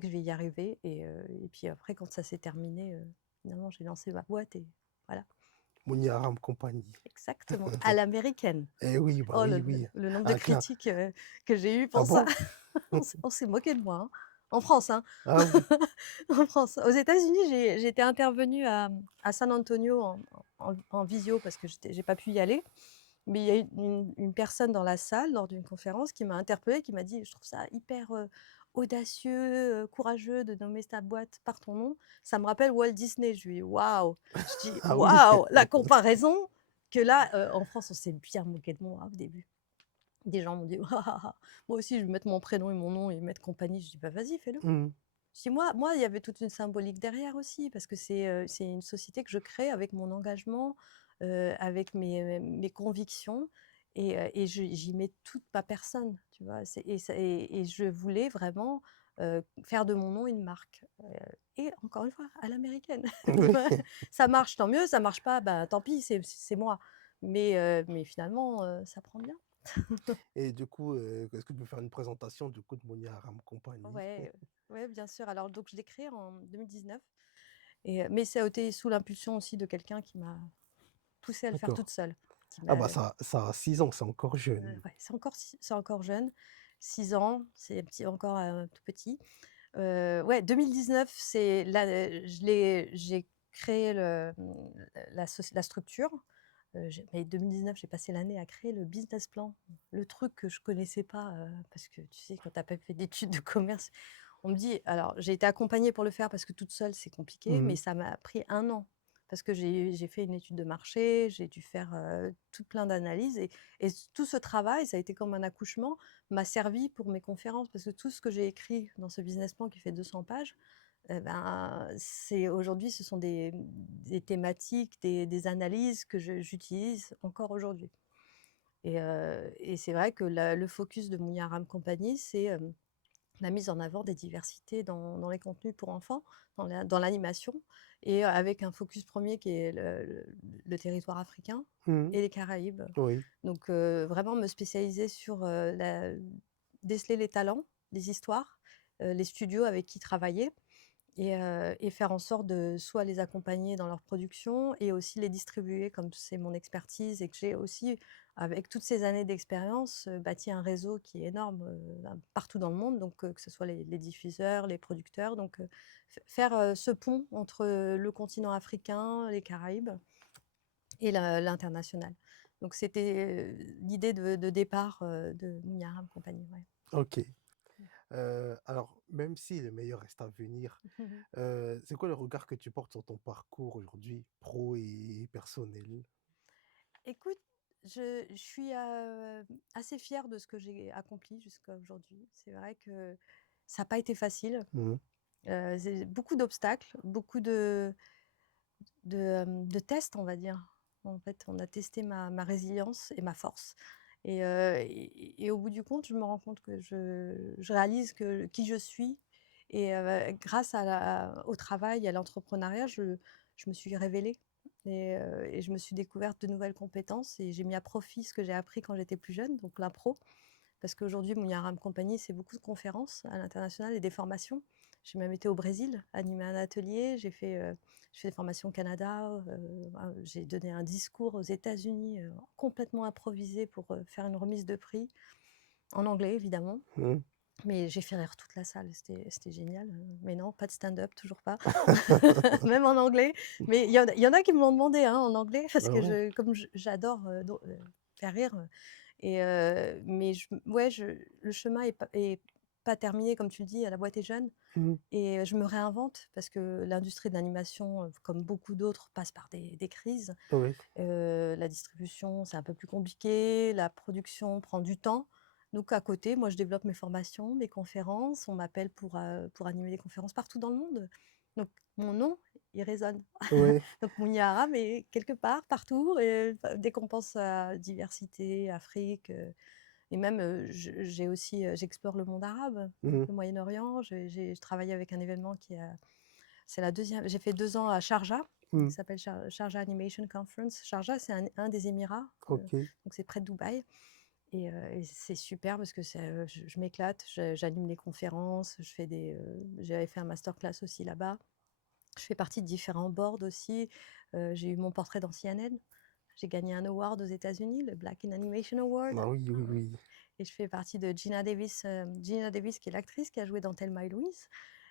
que je vais y arriver» et puis après quand ça s'est terminé, finalement j'ai lancé ma boîte et voilà. Monia Ram Company. Exactement, à l'américaine. Eh oui, bah Oh oui, oui. le nombre de Avec un critiques, que j'ai eu ah pour ça. bon? On s'est moqué de moi, hein. En France, hein. Ah oui. En France. Aux États-Unis, j'ai été intervenue à San Antonio en visio parce que j'ai pas pu y aller. Mais il y a une personne dans la salle lors d'une conférence qui m'a interpellée, qui m'a dit: «Je trouve ça hyper, audacieux, courageux de nommer ta boîte par ton nom, ça me rappelle Walt Disney». Je lui dis: «Waouh!» Je dis: Ah oui! «Waouh! La comparaison!» que là, en France, on s'est bien moqué de moi au début. Des gens m'ont dit: «Ah ah ah, moi aussi je vais mettre mon prénom et mon nom et mettre compagnie». Je dis: «Bah vas-y, fais-le». Mmh. Je dis: «Moi, il y avait toute une symbolique derrière aussi parce que c'est une société que je crée avec mon engagement, avec mes convictions et j'y mets toute ma personne», tu vois? Et je voulais vraiment, faire de mon nom une marque, et encore une fois, à l'américaine. Tu vois? Oui. Ça marche, tant mieux, ça marche pas, bah, tant pis, c'est moi. Mais finalement, ça prend bien. Et du coup, est-ce que tu peux faire une présentation du coup de Monia Haram Company? Ouais, ouais, bien sûr. Alors donc je l'ai créé en 2019 mais ça a été sous l'impulsion aussi de quelqu'un qui m'a poussée à le faire toute D'accord. seule. Qui Ah m'a bah ça a 6 ans, c'est encore jeune. Ouais, c'est encore jeune, 6 ans, c'est petit encore, tout petit. Ouais, 2019, c'est là, j'ai créé la structure, mais 2019, j'ai passé l'année à créer le business plan, le truc que je connaissais pas, parce que tu sais, quand tu as pas fait d'études de commerce, on me dit alors j'ai été accompagnée pour le faire parce que toute seule, c'est compliqué, Mmh mais mh. ça m'a pris 1 an parce que j'ai fait une étude de marché, j'ai dû faire, tout plein d'analyses et tout ce travail, ça a été comme un accouchement, m'a servi pour mes conférences parce que tout ce que j'ai écrit dans ce business plan qui fait 200 pages, ben, c'est aujourd'hui, ce sont des thématiques, des analyses que j'utilise encore aujourd'hui et c'est vrai que le focus de Mounia Ram Company, c'est, la mise en avant des diversités dans les contenus pour enfants, dans l'animation et avec un focus premier qui est le territoire africain Mmh. et les Caraïbes. Oui. Donc vraiment me spécialiser sur, déceler les talents, les histoires, les studios avec qui travailler et faire en sorte de soit les accompagner dans leur production et aussi les distribuer comme c'est mon expertise et que j'ai aussi, avec toutes ces années d'expérience, bâti un réseau qui est énorme, partout dans le monde, donc que ce soit les diffuseurs, les producteurs, donc faire, ce pont entre, le continent africain, les Caraïbes et l'international. Donc c'était, l'idée de départ, de Mounia Company, ouais. OK. Alors même si le meilleur reste à venir, c'est quoi le regard que tu portes sur ton parcours aujourd'hui, pro et personnel? Écoute, je suis, assez fière de ce que j'ai accompli jusqu'à aujourd'hui. C'est vrai que ça n'a pas été facile, Mmh. c'est beaucoup d'obstacles, beaucoup de tests, on va dire. En fait, on a testé ma résilience et ma force et au bout du compte, je me rends compte que je réalise que qui je suis et grâce au travail, à l'entrepreneuriat, je me suis révélée et je me suis découverte de nouvelles compétences et j'ai mis à profit ce que j'ai appris quand j'étais plus jeune, donc l'impro. Parce qu'aujourd'hui, mon Yaram Company, c'est beaucoup de conférences à l'international et des formations. J'ai même été au Brésil, animer un atelier. Je fais des formations au Canada. J'ai donné un discours aux États-Unis complètement improvisé pour faire une remise de prix, en anglais évidemment. Mmh. Mais j'ai fait rire toute la salle, c'était génial. Mais non, pas de stand-up, toujours pas, même en anglais. Mais il y en a qui me l'ont demandé hein, en anglais, parce Ah que ouais? comme j'adore faire rire. Mais ouais, le chemin est pas terminé, comme tu le dis, la boîte est jeune Mmh. et je me réinvente parce que l'industrie de l'animation, comme beaucoup d'autres, passe par des crises. Oui. La distribution, c'est un peu plus compliqué, la production prend du temps. Donc à côté, moi, je développe mes formations, mes conférences. On m'appelle pour animer des conférences partout dans le monde. Donc mon nom, il résonne. Oui. Donc Mouniara, mais quelque part, partout et dès qu'on pense à diversité, Afrique, et même, j'ai aussi, j'explore le monde arabe, Mmh. le Moyen-Orient. Je travaille avec un événement c'est la deuxième. J'ai fait 2 ans à Sharjah, qui Mmh. s'appelle Sharjah Animation Conference. Sharjah, c'est un des Émirats, OK. donc c'est près de Dubaï et c'est super parce que je m'éclate, j'anime les conférences, j'avais fait un master class aussi là-bas. Je fais partie de différents boards aussi, j'ai eu mon portrait dans CNN. J'ai gagné un award aux États-Unis, le Black in Animation Award, Ah oui, oui, oui. et je fais partie de Gina Davis qui est l'actrice qui a joué dans Thelma et Louise.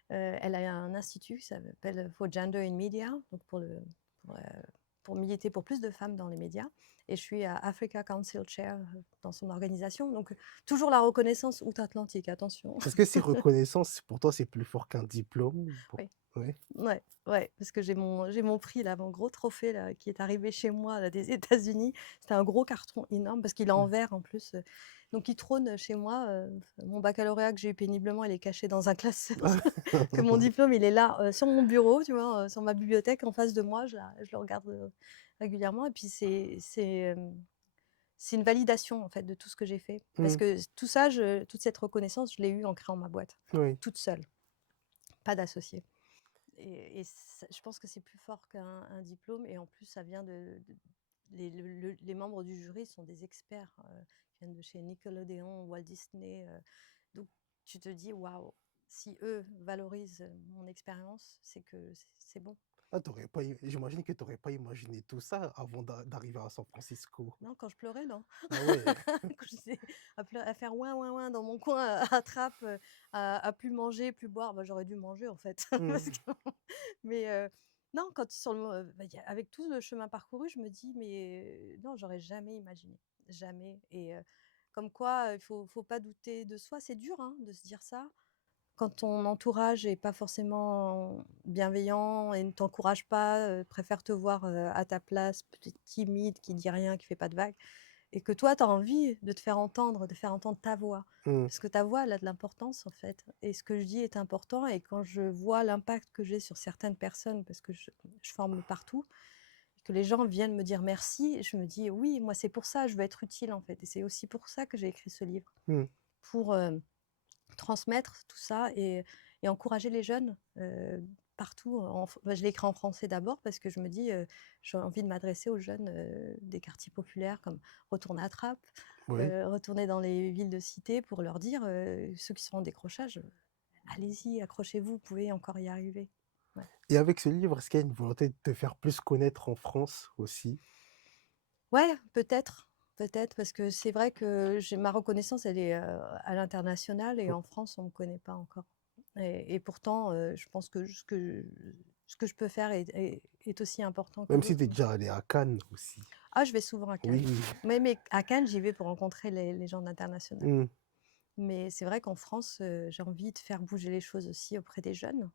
Elle a un institut qui s'appelle For Gender in Media, donc pour pour militer pour plus de femmes dans les médias et je suis à Africa Council Chair, dans son organisation, donc toujours la reconnaissance outre-Atlantique, attention. Est-ce que ces reconnaissances, pour toi, c'est plus fort qu'un diplôme? Pour Oui. ouais? Ouais, ouais, parce que j'ai mon prix là, mon gros trophée là, qui est arrivé chez moi là des États-Unis. C'était un gros carton énorme parce qu'il est en Mmh. verre en plus, donc il trône chez moi, mon baccalauréat que j'ai eu péniblement, il est caché dans un classeur, que mon diplôme, il est là, sur mon bureau, tu vois? Sur ma bibliothèque en face de moi, je le regarde, régulièrement et puis c'est une validation en fait de tout ce que j'ai fait. Parce Mmh. que tout ça, toute cette reconnaissance, je l'ai eue en créant ma boîte, Oui. toute seule, pas d'associé. Et ça je pense que c'est plus fort qu'un diplôme et en plus ça vient de les membres du jury sont des experts, qui viennent de chez Nickelodeon, Walt Disney, donc tu te dis: «Waouh, si eux valorisent, mon expérience, c'est que c'est bon». Ah, tu pas i j'imagine que tu aurais pas imaginé tout ça avant d'arriver à San Francisco? Non, quand je pleurais, non. Ah ouais. Quand j'étais à faire ouin, ouin, ouin dans mon coin, à trappe, à plus manger, plus boire, bah, j'aurais dû manger en fait parce Mmh. que mais non, quand sur le mo bah, y a avec tout le chemin parcouru, je me dis: «Mais non, j'aurais jamais imaginé, jamais» et comme quoi, il faut pas douter de soi. C'est dur, hein, de se dire ça. Quand ton entourage est pas forcément bienveillant et ne t'encourage pas, préfère te voir, à ta place, peut-être timide, qui dit rien, qui fait pas de vagues et que toi, tu as envie de te faire entendre, de faire entendre ta voix. Mmh. Parce que ta voix, elle a de l'importance, en fait et ce que je dis est important et quand je vois l'impact que j'ai sur certaines personnes, parce que je forme partout, que les gens viennent me dire merci, je me dis: «Oui, moi, c'est pour ça, je veux être utile, en fait» et c'est aussi pour ça que j'ai écrit ce livre, Mmh. pour, transmettre tout ça et encourager les jeunes, partout bah, je l'ai écrit en français d'abord parce que je me dis, j'ai envie de m'adresser aux jeunes, des quartiers populaires comme retourner à Trappes, Oui. retourner dans les villes de cité pour leur dire, ceux qui sont en décrochage, «Allez-y, accrochez-vous, vous pouvez encore y arriver». Ouais. Et avec ce livre, est-ce qu'il y a une volonté de te faire plus connaître en France aussi? Ouais, peut-être, peut-être parce que c'est vrai que j'ai ma reconnaissance, elle est, à l'international et Mmh. en France, on me connaît pas encore et pourtant, je pense que ce que je peux faire est aussi important que Même si tu d'autres. es déjà allé à Cannes aussi? Ah, je vais souvent à Oui, Cannes. oui. Mais à Cannes, j'y vais pour rencontrer les gens d'international. Mmh. Mais c'est vrai qu'en France, j'ai envie de faire bouger les choses aussi auprès des jeunes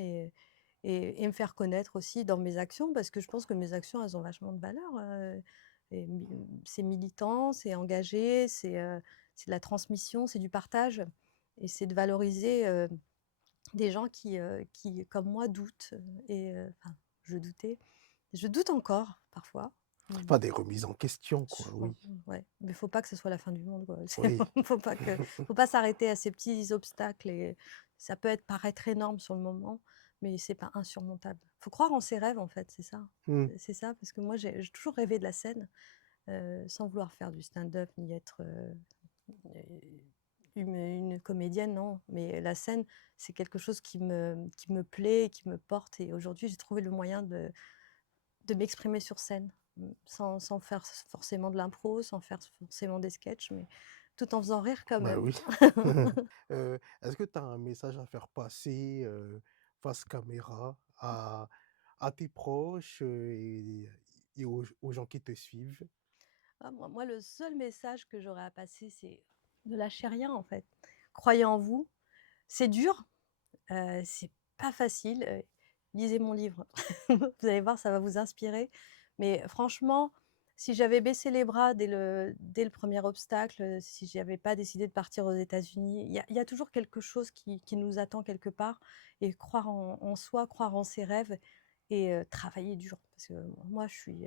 et me faire connaître aussi dans mes actions parce que je pense que mes actions, elles ont vachement de valeur, et c'est militant, c'est engagé, c'est de la transmission, c'est du partage et c'est de valoriser, des gens qui, comme moi, doutent, enfin, je doutais. Je doute encore parfois. Mmh. Enfin, des remises en question, quoi, Bon, oui. ouais, mais faut pas que ce soit la fin du monde, quoi. Oui. Faut pas s'arrêter à ces petits obstacles et ça peut paraître énorme sur le moment, mais c'est pas insurmontable. Faut croire en ses rêves, en fait, c'est ça. Mmh. C'est ça, parce que moi, j'ai toujours rêvé de la scène, sans vouloir faire du stand-up ni être, une comédienne, non, mais la scène, c'est quelque chose qui me plaît, qui me porte et aujourd'hui, j'ai trouvé le moyen de m'exprimer sur scène, sans faire forcément de l'impro, sans faire forcément des sketchs, mais tout en faisant rire quand Bah, même. oui. Est-ce que tu as un message à faire passer, face caméra à tes proches, et aux gens qui te suivent? Ah moi le seul message que j'aurais à passer, c'est ne lâchez rien en fait. Croyez en vous. C'est dur, c'est pas facile, lisez mon livre. Vous allez voir, ça va vous inspirer. Mais franchement, si j'avais baissé les bras dès le premier obstacle, si j'avais pas décidé de partir aux États-Unis, il y a toujours quelque chose qui nous attend quelque part et croire en soi, croire en ses rêves et travailler dur. Parce que moi, je suis,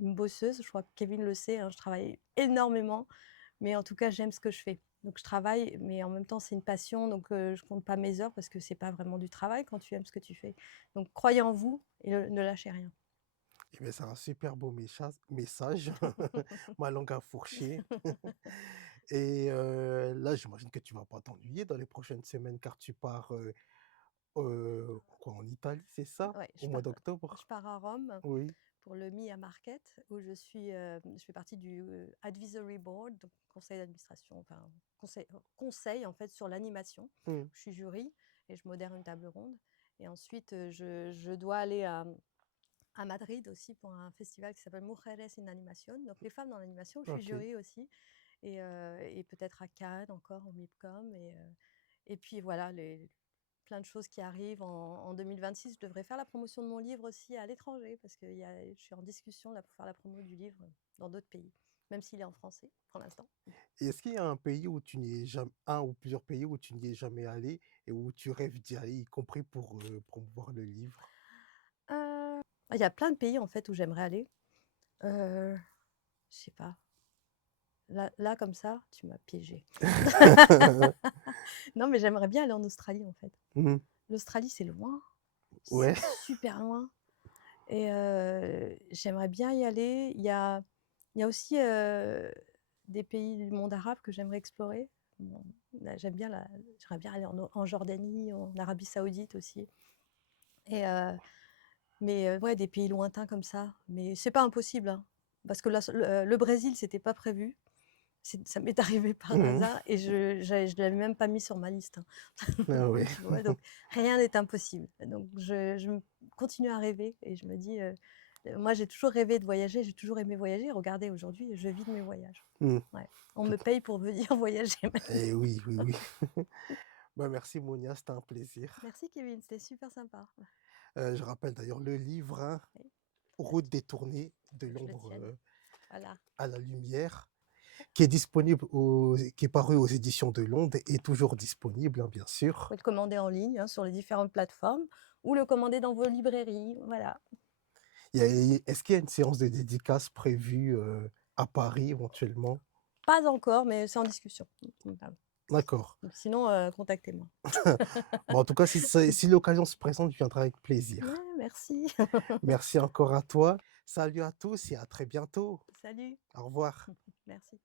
une bosseuse, je crois que Kevin le sait, hein, je travaille énormément, mais en tout cas, j'aime ce que je fais. Donc je travaille, mais en même temps, c'est une passion, donc je compte pas mes heures parce que c'est pas vraiment du travail quand tu aimes ce que tu fais. Donc croyez en vous et ne lâchez rien. Eh beh, c'est un super beau message. Ma langue a fourché. Et là, j'imagine que tu vas pas t'ennuyer dans les prochaines semaines car tu pars, quoi, en Italie, c'est ça? Ouais, Au mois d'octobre? je pars à Rome Oui. pour le MIA Market où je fais partie du, advisory board, donc conseil d'administration, enfin conseil en fait sur l'animation. Mmh. Je suis jury et je modère une table ronde et ensuite, je dois aller à Madrid aussi pour un festival qui s'appelle Mujeres en Animación, donc les femmes dans l'animation. Je suis OK. jury aussi et peut-être à Cannes encore au MIPCOM et puis voilà les plein de choses qui arrivent en 2026. Je devrais faire la promotion de mon livre aussi à l'étranger parce que je suis en discussion là pour faire la promo du livre dans d'autres pays, même s'il est en français pour l'instant. Et est-ce qu'il y a un pays où tu n'y es jamais, un ou plusieurs pays où tu n'y es jamais allé et où tu rêves d'y aller, y compris pour, promouvoir le livre? Il y a plein de pays en fait où j'aimerais aller. Je sais pas. Là comme ça, tu m'as piégée. Non, mais j'aimerais bien aller en Australie en fait. Mmh. L'Australie, c'est loin, Ouais. c'est super loin et j'aimerais bien y aller. Il y a aussi, des pays du monde arabe que j'aimerais explorer. Bon, là, j'aimerais bien aller en Jordanie, en Arabie Saoudite aussi et mais ouais, des pays lointains comme ça. Mais c'est pas impossible, hein, parce que là, le Brésil, c'était pas prévu. Ça m'est arrivé par Mmh. hasard et je l'avais même pas mis sur ma liste, hein. Ah ouais. Tu vois? Donc rien n'est impossible. Donc je continue à rêver et je me dis, moi j'ai toujours rêvé de voyager, j'ai toujours aimé voyager. Regardez aujourd'hui, je vis de mes voyages. Mmh. Ouais. On Tout me paye pour venir voyager maintenant. et oui, oui, oui. Bah, merci Monia, c'était un plaisir. Merci Kevin, c'était super sympa. Je rappelle d'ailleurs le livre, hein, Oui, Route détournée de faut que je le l'ombre, tienne. Voilà. à la lumière, qui est paru aux éditions de Londe et toujours disponible, hein, bien Vous sûr. pouvez le commander en ligne, hein, sur les différentes plateformes ou le commander dans vos librairies, voilà. Est-ce qu'il y a une séance de dédicace prévue, à Paris éventuellement? Pas encore, mais c'est en discussion. D'accord. Sinon, contactez-moi. Bon, en tout cas, si l'occasion se présente, je viendrai avec Ouais, plaisir. merci. Merci encore à toi. Salut à tous et à très bientôt. Salut, Au revoir. merci.